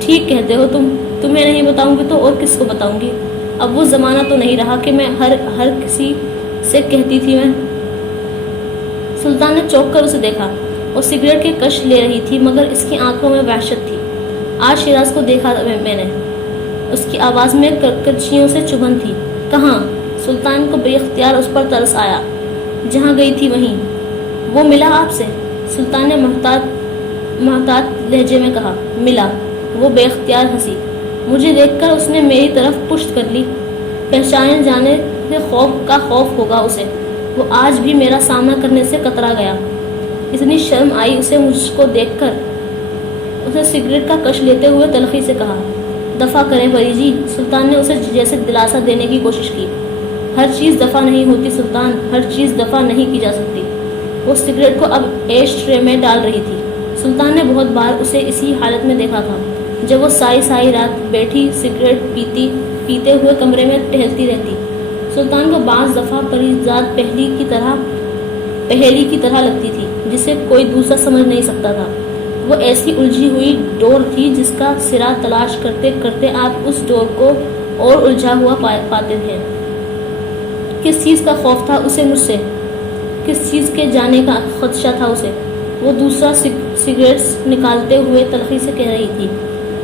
ٹھیک کہتے ہو تم, تمہیں نہیں بتاؤں گی تو اور کس کو بتاؤں گی؟ اب وہ زمانہ تو نہیں رہا کہ میں ہر کسی سے کہتی تھی میں. سلطان نے چونک کر اسے دیکھا. وہ سگریٹ کے کش لے رہی تھی مگر اس کی آنکھوں میں وحشت تھی. آج شیراز کو دیکھا میں نے. اس کی آواز میں کرچیوں سے چبھن تھی. کہاں؟ سلطان کو بے اختیار اس پر ترس آیا. جہاں گئی تھی وہیں. وہ ملا آپ سے؟ سلطان نے محتاط لہجے میں کہا. ملا. وہ بے اختیار ہنسی. مجھے دیکھ کر اس نے میری طرف پشت کر لی. پہچانے جانے سے خوف ہوگا اسے. وہ آج بھی میرا سامنا کرنے سے کترا گیا. اتنی شرم آئی اسے مجھ کو دیکھ کر. اسے سگریٹ کا کش لیتے ہوئے تلخی سے کہا. دفع کریں پری جی. سلطان نے اسے جیسے دلاسا دینے کی کوشش کی. ہر چیز دفع نہیں ہوتی سلطان, ہر چیز دفع نہیں کی جا سکتی. وہ سگریٹ کو اب ایش ٹرے میں ڈال رہی تھی. سلطان نے بہت بار اسے اسی حالت میں دیکھا تھا جب وہ ساری رات بیٹھی سگریٹ پیتے ہوئے کمرے میں ٹہلتی رہتی. سلطان کو بعض دفعہ پریزاد پہیلی کی طرح لگتی تھی جسے کوئی دوسرا سمجھ نہیں سکتا تھا. وہ ایسی الجھی ہوئی ڈور تھی جس کا سرا تلاش کرتے کرتے آپ اس ڈور کو اور الجھا ہوا پاتے تھے. کس چیز کا خوف تھا اسے مجھ سے؟ کس چیز کے جانے کا خدشہ تھا اسے؟ وہ دوسرا سگریٹ نکالتے ہوئے تلخی سے کہہ رہی تھی.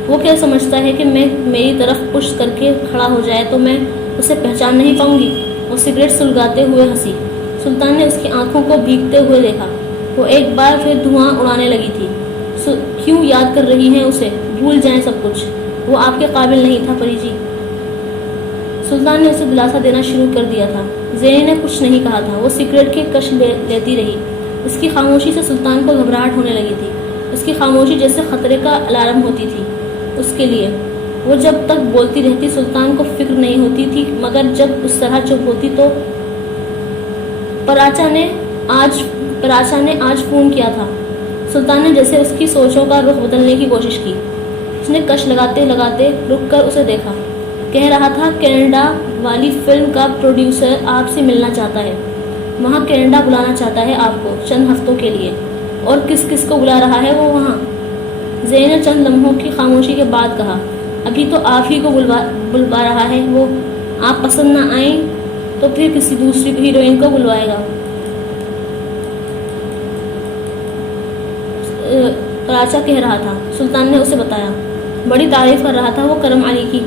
وہ کیا سمجھتا ہے کہ میری طرف پشت کر کے کھڑا ہو جائے تو میں اسے پہچان نہیں پاؤں گی؟ وہ سگریٹ سلگاتے ہوئے ہنسی. سلطان نے اس کی آنکھوں کو بھیگتے ہوئے دیکھا. وہ ایک بار پھر دھواں اڑانے لگی تھی. کیوں یاد کر رہی ہیں اسے؟ بھول جائیں سب کچھ. وہ آپ کے قابل نہیں تھا پری جی. سلطان نے اسے دلاسا دینا شروع کر دیا تھا. زینی نے کچھ نہیں کہا تھا. وہ سگریٹ کے کش لیتی رہی. اس کی خاموشی سے سلطان کو گھبراہٹ ہونے لگی تھی. اس کی خاموشی جیسے خطرے کا الارم ہوتی تھی اس کے لیے. وہ جب تک بولتی رہتی سلطان کو فکر نہیں ہوتی تھی مگر جب اس طرح چپ ہوتی تو. پراچا نے آج فون کیا تھا. سلطان نے جیسے اس کی سوچوں کا رخ بدلنے کی کوشش کی. اس نے کش لگاتے رک کر اسے دیکھا. کہہ رہا تھا کینیڈا والی فلم کا پروڈیوسر آپ سے ملنا چاہتا ہے. وہاں کینیڈا بلانا چاہتا ہے آپ کو چند ہفتوں کے لیے. اور کس کو بلا رہا ہے وہ وہاں؟ زئی نے چند لمحوں کی خاموشی کے بعد کہا. ابھی تو آپ ہی کو بلوا رہا ہے وہ. آپ پسند نہ آئیں تو پھر کسی دوسری ہیروئن کو بلوائے گا. راچا کہہ رہا تھا. سلطان نے اسے بتایا. بڑی تعریف کر رہا تھا وہ کرم علی کی.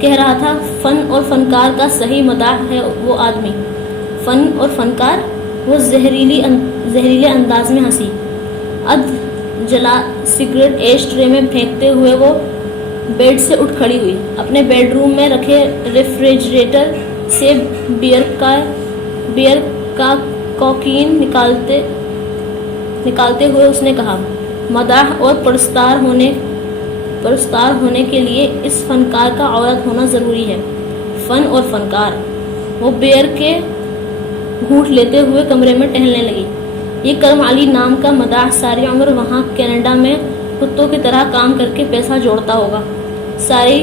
کہہ رہا تھا فن اور فنکار کا صحیح مداح ہے وہ آدمی. فن اور فنکار؟ وہ زہریلے انداز میں ہنسی. جلا سگریٹ ایش ٹرے میں پھینکتے ہوئے وہ بیڈ سے اٹھ کھڑی ہوئی. اپنے بیڈ روم میں رکھے ریفریجریٹر سے بیئر کا کوکین نکالتے ہوئے اس نے کہا. مداح اور پرستار ہونے کے لیے اس فنکار کا عورت ہونا ضروری ہے. فن اور فنکار. وہ بیئر کے گھونٹ لیتے ہوئے کمرے میں ٹہلنے لگی. یہ کرم علی نام کا مداح ساری عمر وہاں کینیڈا میں کتوں کی طرح کام کر کے پیسہ جوڑتا ہوگا. ساری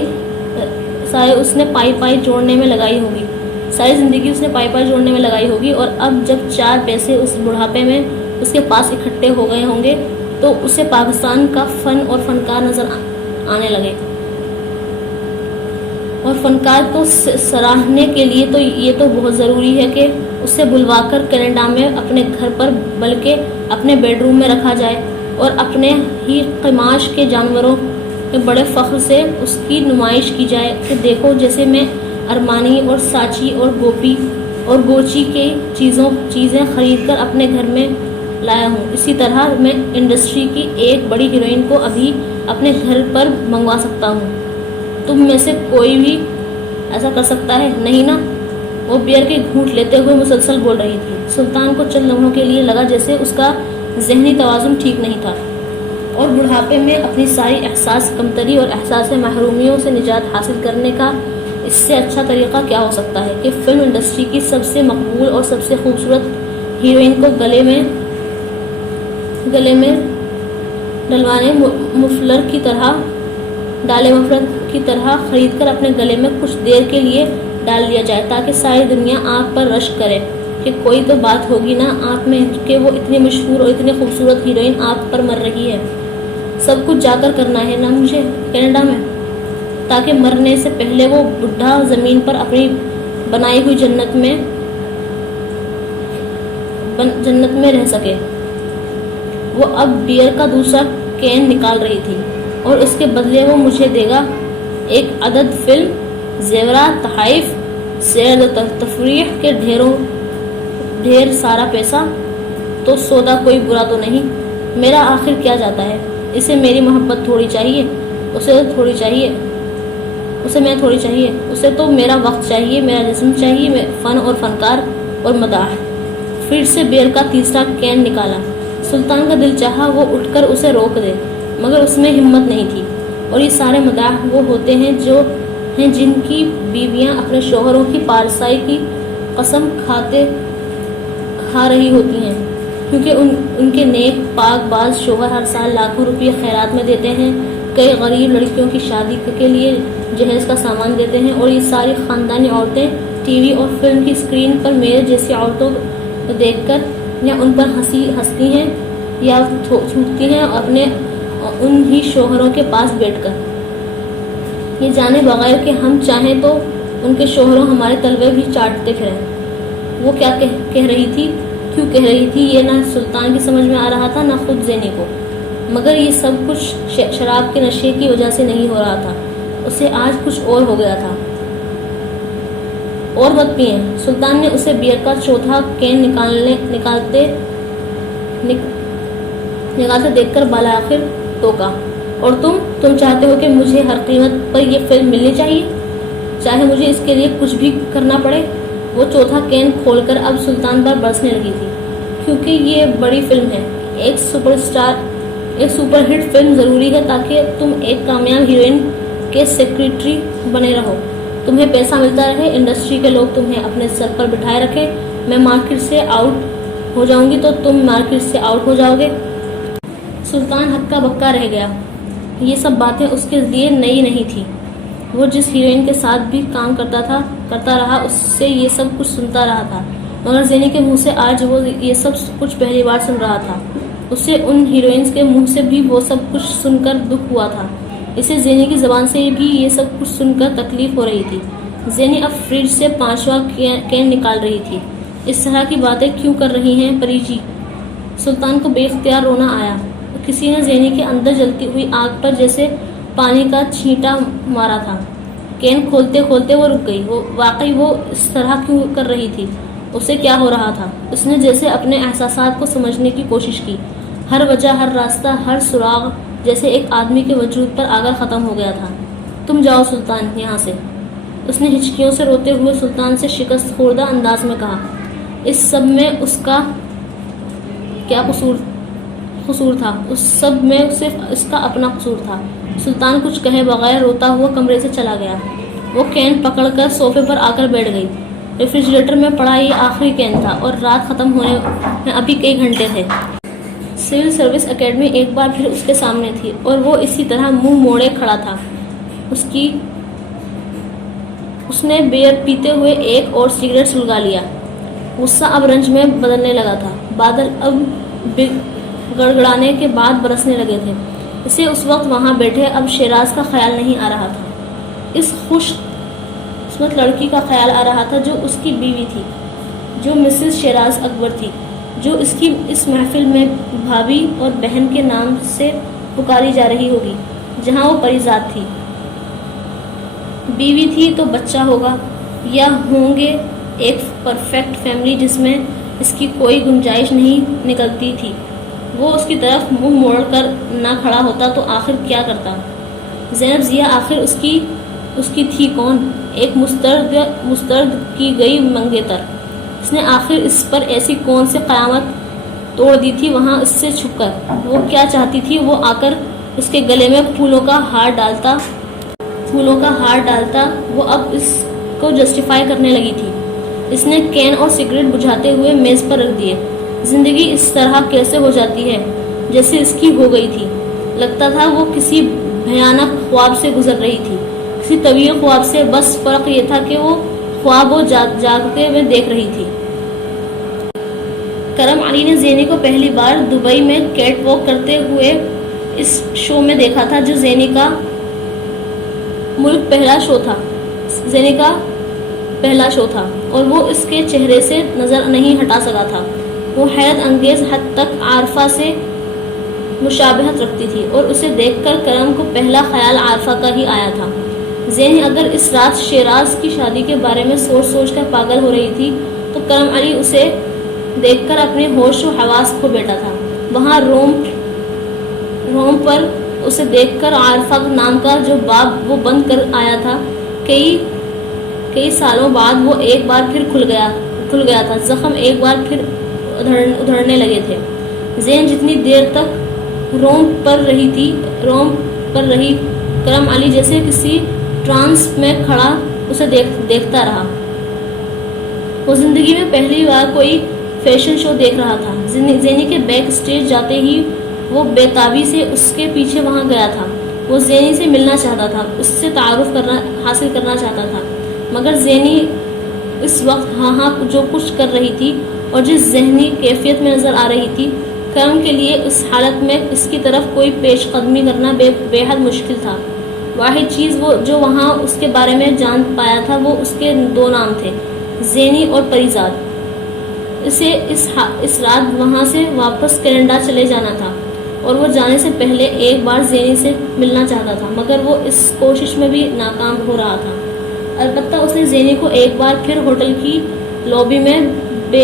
اس نے پائی جوڑنے میں لگائی ہوگی. ساری زندگی اس نے پائی جوڑنے میں لگائی ہوگی. اور اب جب 4 پیسے اس بڑھاپے میں اس کے پاس اکٹھے ہو گئے ہوں گے تو اسے پاکستان کا فن اور فنکار نظر آنے لگے. اور فنکار کو سراہنے کے لیے تو یہ تو بہت ضروری ہے کہ اسے بلوا کر کینیڈا میں اپنے گھر پر بلکہ اپنے بیڈ روم میں رکھا جائے اور اپنے ہی قماش کے جانوروں میں بڑے فخر سے اس کی نمائش کی جائے کہ دیکھو جیسے میں ارمانی اور ساچی اور گوپی اور گوچی کی چیزیں خرید کر اپنے گھر میں لایا ہوں، اسی طرح میں انڈسٹری کی ایک بڑی ہیروئن کو ابھی اپنے گھر پر منگوا سکتا ہوں۔ تم میں سے کوئی بھی ایسا کر سکتا ہے؟ نہیں نا؟ وہ بیئر کے گھونٹ لیتے ہوئے مسلسل بول رہی تھی۔ سلطان کو چند لمحوں کے لیے لگا جیسے اس کا ذہنی توازن ٹھیک نہیں تھا، اور بڑھاپے میں اپنی ساری احساس کمتری اور احساس محرومیوں سے نجات حاصل کرنے کا اس سے اچھا طریقہ کیا ہو سکتا ہے کہ فلم انڈسٹری کی سب سے مقبول اور سب سے خوبصورت ہیروئن کو گلے میں ڈلوانے مفلر کی طرح خرید کر اپنے گلے میں کچھ دیر کے لیے ڈال دیا جائے تاکہ ساری دنیا آنکھ پر رشک کرے کہ کوئی تو بات ہوگی نا آپ میں کہ وہ اتنی مشہور اور اتنی خوبصورت ہیروئن آپ پر مر رہی ہے۔ سب کچھ جا کر کرنا ہے نا مجھے کینیڈا میں، تاکہ مرنے سے پہلے وہ بڈھا زمین پر اپنی بنائی ہوئی جنت میں رہ سکے۔ وہ اب بیئر کا دوسرا کین نکال رہی تھی، اور اس کے بدلے وہ مجھے دے گا ایک عدد فلم، زیورات، تحائف، سیر و تفریح کے ڈھیر سارا پیسہ۔ تو سودا کوئی برا تو نہیں؟ میرا آخر کیا جاتا ہے؟ اسے میری محبت تھوڑی چاہیے، اسے میں تھوڑی چاہیے، اسے تو میرا وقت چاہیے، میرا جسم چاہیے، فن اور فنکار اور مداح۔ پھر سے بیئر کا تیسرا کین نکالا۔ سلطان کا دل چاہا وہ اٹھ کر اسے روک دے، مگر اس میں ہمت نہیں تھی۔ اور یہ سارے مداح وہ ہوتے ہیں جن کی بیویاں اپنے شوہروں کی پارسائی کی قسم کھا رہی ہوتی ہیں، کیونکہ ان کے نیک پاک باز شوہر ہر سال لاکھوں روپے خیرات میں دیتے ہیں، کئی غریب لڑکیوں کی شادی کے لیے جہیز کا سامان دیتے ہیں، اور یہ ساری خاندانی عورتیں ٹی وی اور فلم کی اسکرین پر میرے جیسی عورتوں کو دیکھ کر یا ان پر ہنستی ہیں یا تھوکتی ہیں اپنے ان ہی شوہروں کے پاس بیٹھ کر، یہ جانے بغیر کہ ہم چاہیں تو ان کے شوہروں ہمارے تلوے بھی چاٹتے پھریں۔ وہ کیا کہہ رہی تھی، کیوں کہہ رہی تھی، یہ نہ سلطان کی سمجھ میں آ رہا تھا نہ خود زینی کو، مگر یہ سب کچھ شراب کے نشے کی وجہ سے نہیں ہو رہا تھا، اسے آج کچھ اور ہو گیا تھا۔ اور مت پئیں۔ سلطان نے اسے بیئر کا چوتھا کین نکالتے دیکھ کر بالآخر ٹوکا۔ اور تم چاہتے ہو کہ مجھے ہر قیمت پر یہ فلم ملنی چاہیے، چاہے مجھے اس کے لیے کچھ بھی کرنا پڑے؟ وہ چوتھا کین کھول کر اب سلطان پر برسنے لگی تھی، کیونکہ یہ بڑی فلم ہے، ایک سپر ہٹ فلم ضروری ہے تاکہ تم ایک کامیاب ہیروئن کے سیکریٹری بنے رہو، تمہیں پیسہ ملتا رہے، انڈسٹری کے لوگ تمہیں اپنے سر پر بٹھائے رکھے، میں مارکیٹ سے آؤٹ ہو جاؤں گی تو تم مارکیٹ سے آؤٹ ہو جاؤ گے۔ سلطان ہکا بکا رہ گیا۔ یہ سب باتیں اس کے لیے نئی نہیں تھی، وہ جس ہیروئن کے ساتھ بھی کام کرتا رہا اس سے یہ سب کچھ سنتا رہا تھا، مگر زینی کے منہ سے آج وہ یہ سب کچھ پہلی بار سن رہا تھا۔ اسے ان ہیروئنز کے منہ سے بھی وہ سب کچھ سن کر دکھ ہوا تھا، اسے زینی کی زبان سے بھی یہ سب کچھ سن کر تکلیف ہو رہی تھی۔ زینی اب فریج سے 5واں کین نکال رہی تھی۔ اس طرح کی باتیں کیوں کر رہی ہیں پری جی؟ سلطان کو بے اختیار رونا آیا۔ کسی نے زینی کے اندر جلتی ہوئی آگ پر جیسے پانی کا چھینٹا مارا تھا۔ کین کھولتے کھولتے وہ رک گئی۔ واقعی وہ اس طرح کیوں کر رہی تھی؟ اسے کیا ہو رہا تھا؟ اس نے جیسے اپنے احساسات کو سمجھنے کی کوشش کی، ہر وجہ، ہر راستہ، ہر سراغ جیسے ایک آدمی کے وجود پر آ کر ختم ہو گیا تھا۔ تم جاؤ سلطان یہاں سے، اس نے ہچکیوں سے روتے ہوئے سلطان سے شکست خوردہ انداز میں کہا۔ اس سب میں اس کا کیا قصور تھا؟ اس سب میں صرف اس کا اپنا قصور تھا۔ سلطان کچھ کہے بغیر روتا ہوا کمرے سے چلا گیا۔ وہ کین پکڑ کر صوفے پر آ کر بیٹھ گئی۔ ریفریجریٹر میں پڑا یہ آخری کین تھا اور رات ختم ہونے میں ابھی کئی گھنٹے تھے۔ سول سروس اکیڈمی ایک بار پھر اس کے سامنے تھی اور وہ اسی طرح منہ موڑے کھڑا تھا۔ اس نے بیئر پیتے ہوئے ایک اور سگریٹ سلگا لیا۔ غصہ اب رنج میں بدلنے لگا تھا۔ بادل اب گڑگڑانے کے بعد برسنے لگے تھے۔ اسے اس وقت وہاں بیٹھے اب شیراز کا خیال نہیں آ رہا تھا۔ اس خوش خوبصورت لڑکی کا خیال آ رہا تھا جو اس کی بیوی تھی، جو مسز شیراز اکبر تھی، جو اس کی اس محفل میں بھابھی اور بہن کے نام سے پکاری جا رہی ہوگی، جہاں وہ پریزاد تھی۔ بیوی تھی تو بچہ ہوگا، یا ہوں گے ایک پرفیکٹ فیملی جس میں اس کی کوئی گنجائش نہیں نکلتی تھی۔ وہ اس کی طرف منہ موڑ کر نہ کھڑا ہوتا تو آخر کیا کرتا؟ زینب ضیا آخر اس کی تھی کون؟ ایک مسترد کی گئی منگیتر۔ اس نے آخر اس پر ایسی کون سی قیامت توڑ دی تھی وہاں اس سے چھپ کر؟ وہ کیا چاہتی تھی؟ وہ آ کر اس کے گلے میں پھولوں کا ہار ڈالتا۔ وہ اب اس کو جسٹیفائی کرنے لگی تھی۔ اس نے کین اور سگریٹ بجھاتے ہوئے میز پر رکھ دیے۔ زندگی اس طرح کیسے ہو جاتی ہے جیسے اس کی ہو گئی تھی؟ لگتا تھا وہ کسی بھیانک خواب سے گزر رہی تھی، کسی طویل خواب سے، بس فرق یہ تھا کہ وہ خواب وہ جاگتے ہوئے دیکھ رہی تھی۔ کرم علی نے زینی کو پہلی بار دبئی میں کیٹ واک کرتے ہوئے اس شو میں دیکھا تھا جو زینی کا پہلا شو تھا، اور وہ اس کے چہرے سے نظر نہیں ہٹا سکا تھا۔ وہ حیرت انگیز حد تک عارفہ سے مشابہت رکھتی تھی، اور اسے دیکھ کر کرم کو پہلا خیال عارفہ کا ہی آیا تھا۔ زینی اگر اس رات شیراز کی شادی کے بارے میں سوچ کر پاگل ہو رہی تھی تو کرم علی اسے دیکھ کر اپنے ہوش و حواس کھو بیٹھا تھا۔ وہاں روم پر اسے دیکھ کر عارفہ نام کا جو باب وہ بند کر آیا تھا، کئی سالوں بعد وہ ایک بار پھر کھل گیا تھا۔ زخم ایک بار پھر ادھڑنے لگے تھے۔ زین جتنی دیر تک روم پر رہی کرم علی جیسے کسی ٹرانس میں کھڑا اسے دیکھتا رہا۔ وہ زندگی میں پہلی بار کوئی فیشن شو دیکھ رہا تھا۔ زینی کے بیک اسٹیج جاتے ہی وہ بے تابی سے اس کے پیچھے وہاں گیا تھا۔ وہ زینی سے ملنا چاہتا تھا، اس سے تعارف حاصل کرنا چاہتا تھا، مگر زینی اس وقت ہاں جو کچھ کر رہی تھی اور جس ذہنی کیفیت میں نظر آ رہی تھی، کرم کے لیے اس حالت میں اس کی طرف کوئی پیش قدمی کرنا بے حد مشکل تھا۔ واحد چیز جو وہاں اس کے بارے میں جان پایا تھا وہ اس کے دو نام تھے، زینی اور پریزاد۔ اسے اس رات وہاں سے واپس کینیڈا چلے جانا تھا، اور وہ جانے سے پہلے ایک بار زینی سے ملنا چاہتا تھا، مگر وہ اس کوشش میں بھی ناکام ہو رہا تھا۔ البتہ اس نے زینی کو ایک بار پھر ہوٹل کی لابی میں بے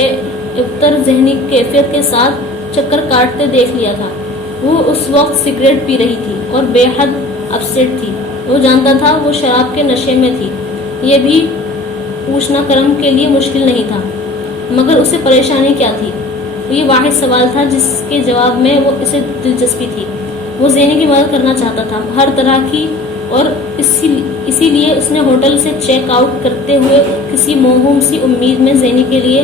ابتر ذہنی کیفیت کے ساتھ چکر کاٹتے دیکھ لیا تھا۔ وہ اس وقت سگریٹ پی رہی تھی اور بے حد اپسیٹ تھی۔ وہ جانتا تھا وہ شراب کے نشے میں تھی۔ یہ بھی پوچھنا کرم کے لیے مشکل نہیں تھا، مگر اسے پریشانی کیا تھی؟ یہ واحد سوال تھا جس کے جواب میں وہ اسے دلچسپی تھی۔ وہ زینی کی مدد کرنا چاہتا تھا، ہر طرح کی، اور اسی لیے اس نے ہوٹل سے چیک آؤٹ کرتے ہوئے کسی موہوم سی امید میں زینی کے لیے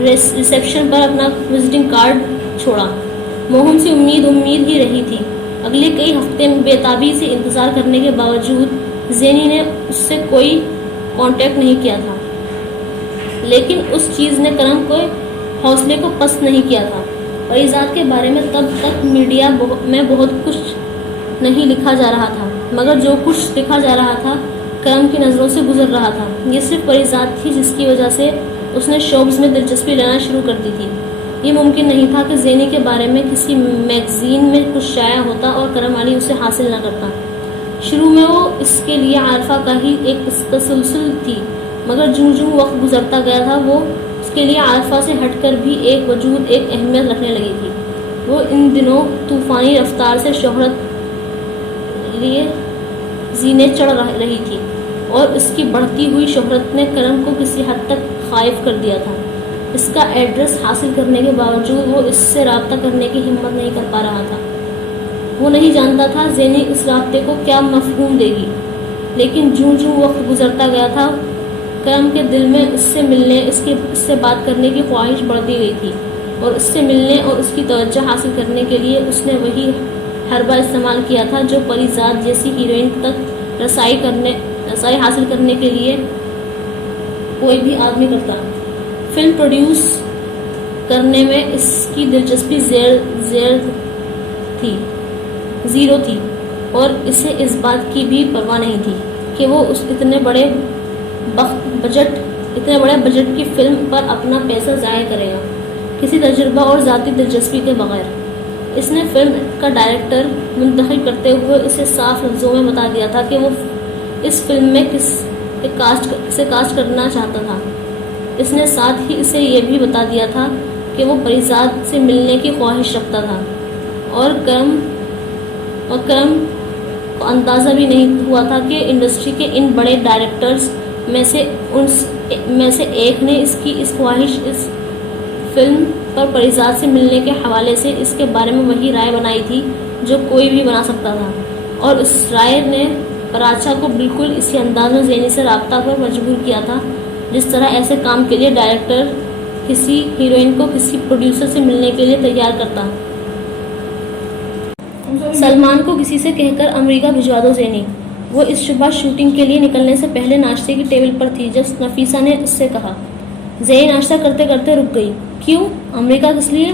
ریسیپشن پر اپنا وزٹنگ کارڈ چھوڑا۔ موہوم سی امید ہی رہی تھی۔ اگلے کئی ہفتے بے تابی سے انتظار کرنے کے باوجود زینی نے اس سے کوئی کانٹیکٹ نہیں کیا تھا، لیکن اس چیز نے کرم کے حوصلے کو پست نہیں کیا تھا۔ پریزاد کے بارے میں تب تک میڈیا میں بہت کچھ نہیں لکھا جا رہا تھا، مگر جو کچھ لکھا جا رہا تھا کرم کی نظروں سے گزر رہا تھا۔ یہ صرف پریزاد تھی جس کی وجہ سے اس نے شوبز میں دلچسپی لینا شروع کر دی تھی۔ یہ ممکن نہیں تھا کہ زینی کے بارے میں کسی میگزین میں کچھ شائع ہوتا اور کرم علی اسے حاصل نہ کرتا۔ شروع میں وہ اس کے لیے عارفہ کا ہی ایک تسلسل تھی، مگر جوں وقت گزرتا گیا تھا وہ اس کے لیے عارفہ سے ہٹ کر بھی ایک وجود، ایک اہمیت رکھنے لگی تھی۔ وہ ان دنوں طوفانی رفتار سے شہرت لیے زینے چڑھ رہی تھی، اور اس کی بڑھتی ہوئی شہرت نے کرم کو کسی حد تک خائف کر دیا تھا۔ اس کا ایڈریس حاصل کرنے کے باوجود وہ اس سے رابطہ کرنے کی ہمت نہیں کر پا رہا تھا۔ وہ نہیں جانتا تھا زینی اس رابطے کو کیا مفہوم دے گی، لیکن جوں وقت گزرتا گیا تھا کرم کے دل میں اس سے ملنے، اس سے بات کرنے کی خواہش بڑھتی گئی تھی، اور اس سے ملنے اور اس کی توجہ حاصل کرنے کے لیے اس نے وہی حربہ استعمال کیا تھا جو پریزاد جیسی ہیروئن تک رسائی حاصل کرنے کے لیے کوئی بھی آدمی کرتا۔ فلم پروڈیوس کرنے میں اس کی دلچسپی زیرو تھی، اور اسے اس بات کی بھی پرواہ نہیں تھی کہ وہ اس اتنے بڑے بجٹ کی فلم پر اپنا پیسہ ضائع کرے گا، کسی تجربہ اور ذاتی دلچسپی کے بغیر؟ اس نے فلم کا ڈائریکٹر منتخب کرتے ہوئے اسے صاف لفظوں میں بتا دیا تھا کہ وہ اس فلم میں کسے کاسٹ کرنا چاہتا تھا۔ اس نے ساتھ ہی اسے یہ بھی بتا دیا تھا کہ وہ پریزاد سے ملنے کی خواہش رکھتا تھا، اور کرم کو اندازہ بھی نہیں ہوا تھا کہ انڈسٹری کے ان بڑے ڈائریکٹرز میں سے ایک نے اس کی اس خواہش اس فلم پر پریزاد سے ملنے کے حوالے سے اس کے بارے میں وہی رائے بنائی تھی جو کوئی بھی بنا سکتا تھا، اور اس رائے نے پراچا کو بالکل اسی انداز میں زینی سے رابطہ پر مجبور کیا تھا جس طرح ایسے کام کے لیے ڈائریکٹر کسی ہیروئن کو کسی پروڈیوسر سے ملنے کے لیے تیار کرتا۔ سلمان کو کسی سے کہہ کر امریکہ بھجوا دو زینی۔ وہ اس صبح شوٹنگ کے لیے نکلنے سے پہلے ناشتے کی ٹیبل پر تھی جب نفیسہ نے اس سے کہا۔ زینی ناشتہ کرتے کرتے رک گئی۔ کیوں؟ امریکہ کس لیے؟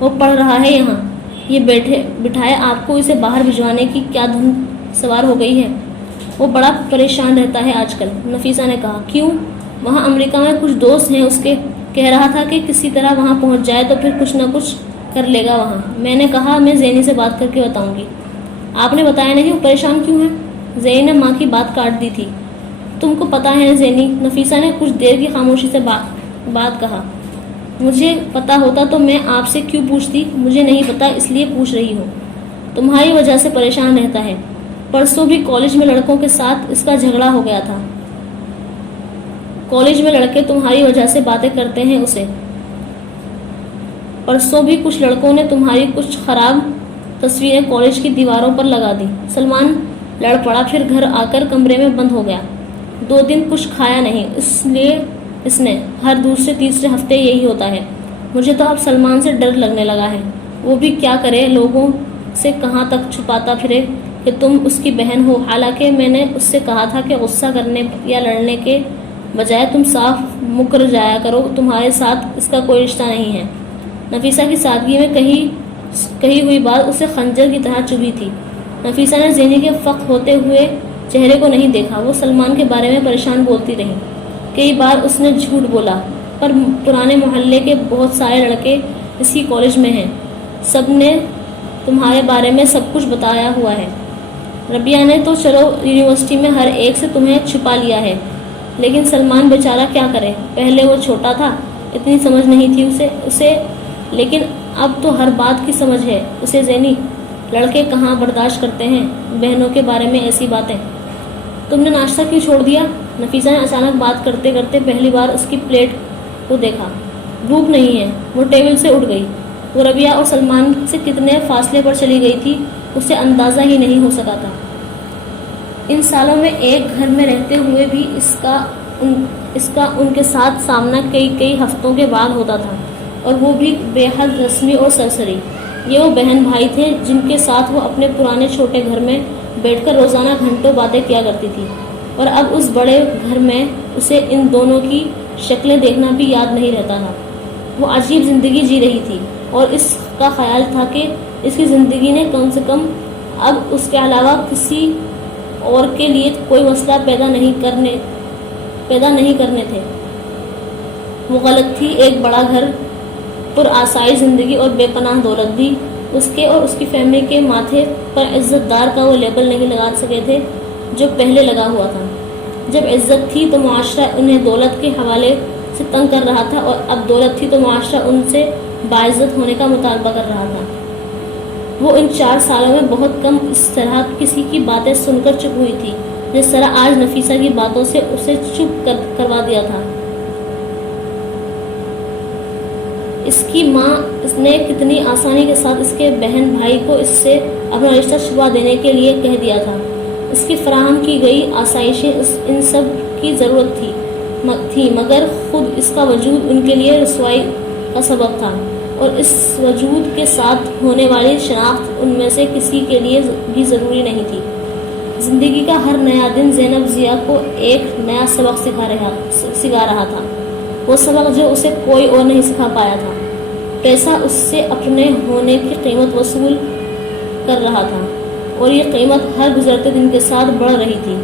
وہ پڑھ رہا ہے یہاں، یہ بٹھائے آپ کو اسے باہر بھجوانے کی کیا دھن سوار ہو گئی ہے؟ وہ بڑا پریشان رہتا ہے آج کل، نفیسہ نے کہا۔ کیوں؟ وہاں امریکہ میں کچھ دوست ہیں اس کے، کہہ رہا تھا کہ کسی طرح وہاں پہنچ جائے تو پھر کچھ نہ کچھ کر لے گا وہاں۔ میں نے کہا میں زینی سے بات کر کے بتاؤں گی۔ آپ نے بتایا نہیں وہ پریشان کیوں ہے؟ زینی نے ماں کی بات کاٹ دی تھی۔ تم کو پتا ہے زینی، نفیسہ نے کچھ دیر کی خاموشی سے بات کہا۔ مجھے پتا ہوتا تو میں آپ سے کیوں پوچھتی؟ مجھے نہیں پتا اس لیے پوچھ رہی ہوں۔ تمہاری وجہ سے پریشان رہتا ہے۔ پرسوں بھی کالج میں لڑکوں کے ساتھ اس کا جھگڑا ہو گیا تھا۔ کالج میں لڑکے تمہاری وجہ سے باتیں کرتے ہیں اسے۔ پرسوں بھی کچھ لڑکوں نے تمہاری کچھ خراب تصویریں کالج کی دیواروں پر لگا دی۔ سلمان لڑ پڑا، پھر گھر آ کر کمرے میں بند ہو گیا۔ 2 دن کچھ کھایا نہیں، اس لیے اس نے ہر دوسرے تیسرے ہفتے یہی ہوتا ہے۔ مجھے تو اب سلمان سے ڈر لگنے لگا ہے۔ وہ بھی کیا کرے، لوگوں سے کہاں تک چھپاتا پھرے کہ تم اس کی بہن ہو۔ حالانکہ میں نے اس سے کہا تھا کہ غصہ کرنے یا لڑنے کے بجائے تم صاف مکر جایا کرو، تمہارے ساتھ اس کا کوئی رشتہ نہیں ہے۔ نفیسہ کی سادگی میں کہی ہوئی بات اسے خنجر کی طرح چبھی تھی۔ نفیسہ نے زینی کے فخر ہوتے ہوئے چہرے کو نہیں دیکھا۔ وہ سلمان کے بارے میں پریشان بولتی رہی۔ کئی بار اس نے جھوٹ بولا، پر پرانے محلے کے بہت سارے لڑکے اسی کالج میں ہیں، سب نے تمہارے بارے میں سب کچھ بتایا ہوا ہے۔ ربیہ نے تو چلو یونیورسٹی میں ہر ایک سے تمہیں چھپا لیا ہے، لیکن سلمان بیچارہ کیا کرے؟ پہلے وہ چھوٹا تھا، اتنی سمجھ نہیں تھی اسے، لیکن اب تو ہر بات کی سمجھ ہے اسے۔ زینی، لڑکے کہاں برداشت کرتے ہیں بہنوں کے بارے میں ایسی باتیں۔ تم نے ناشتہ کیوں چھوڑ دیا؟ نفیسہ نے اچانک بات کرتے کرتے پہلی بار اس کی پلیٹ کو دیکھا۔ بھوک نہیں ہے۔ وہ ٹیبل سے اٹھ گئی۔ وہ ربیہ اور سلمان سے کتنے فاصلے پر چلی گئی تھی اسے اندازہ ہی نہیں ہو سکا تھا۔ ان سالوں میں ایک گھر میں رہتے ہوئے بھی اس کا ان کے ساتھ سامنا کئی ہفتوں کے بعد ہوتا تھا، اور وہ بھی بے حد رسمی اور سرسری۔ یہ وہ بہن بھائی تھے جن کے ساتھ وہ اپنے پرانے چھوٹے گھر میں بیٹھ کر روزانہ گھنٹوں باتیں کیا کرتی تھی، اور اب اس بڑے گھر میں اسے ان دونوں کی شکلیں دیکھنا بھی یاد نہیں رہتا تھا۔ وہ عجیب زندگی جی رہی تھی، اور اس کا خیال تھا کہ اس کی زندگی نے کم سے کم اب اس کے علاوہ کسی اور کے لیے کوئی مسئلہ پیدا نہیں کرنے تھے۔ وہ غلط تھی۔ ایک بڑا گھر، پر آسائش زندگی اور بے پناہ دولت بھی اس کے اور اس کی فیملی کے ماتھے پر عزت دار کا وہ لیبل نہیں لگا سکے تھے جو پہلے لگا ہوا تھا۔ جب عزت تھی تو معاشرہ انہیں دولت کے حوالے سے تنگ کر رہا تھا، اور اب دولت تھی تو معاشرہ ان سے باعزت ہونے کا مطالبہ کر رہا تھا۔ وہ ان 4 سالوں میں بہت کم اس طرح کسی کی باتیں سن کر چپ ہوئی تھی جس طرح آج نفیسہ کی باتوں سے اسے چپ کروا دیا تھا۔ اس کی ماں اس نے کتنی آسانی کے ساتھ اس کے بہن بھائی کو اس سے اپنا رشتہ چھپا دینے کے لیے کہہ دیا تھا۔ اس کی فراہم کی گئی آسائشیں ان سب کی ضرورت تھی، مگر خود اس کا وجود ان کے لیے رسوائی کا سبب تھا، اور اس وجود کے ساتھ ہونے والی شناخت ان میں سے کسی کے لیے بھی ضروری نہیں تھی۔ زندگی کا ہر نیا دن زینب ضیا کو ایک نیا سبق سکھا رہا تھا، وہ سبق جو اسے کوئی اور نہیں سکھا پایا تھا۔ پیسہ اس سے اپنے ہونے کی قیمت وصول کر رہا تھا، اور یہ قیمت ہر گزرتے دن کے ساتھ بڑھ رہی تھی۔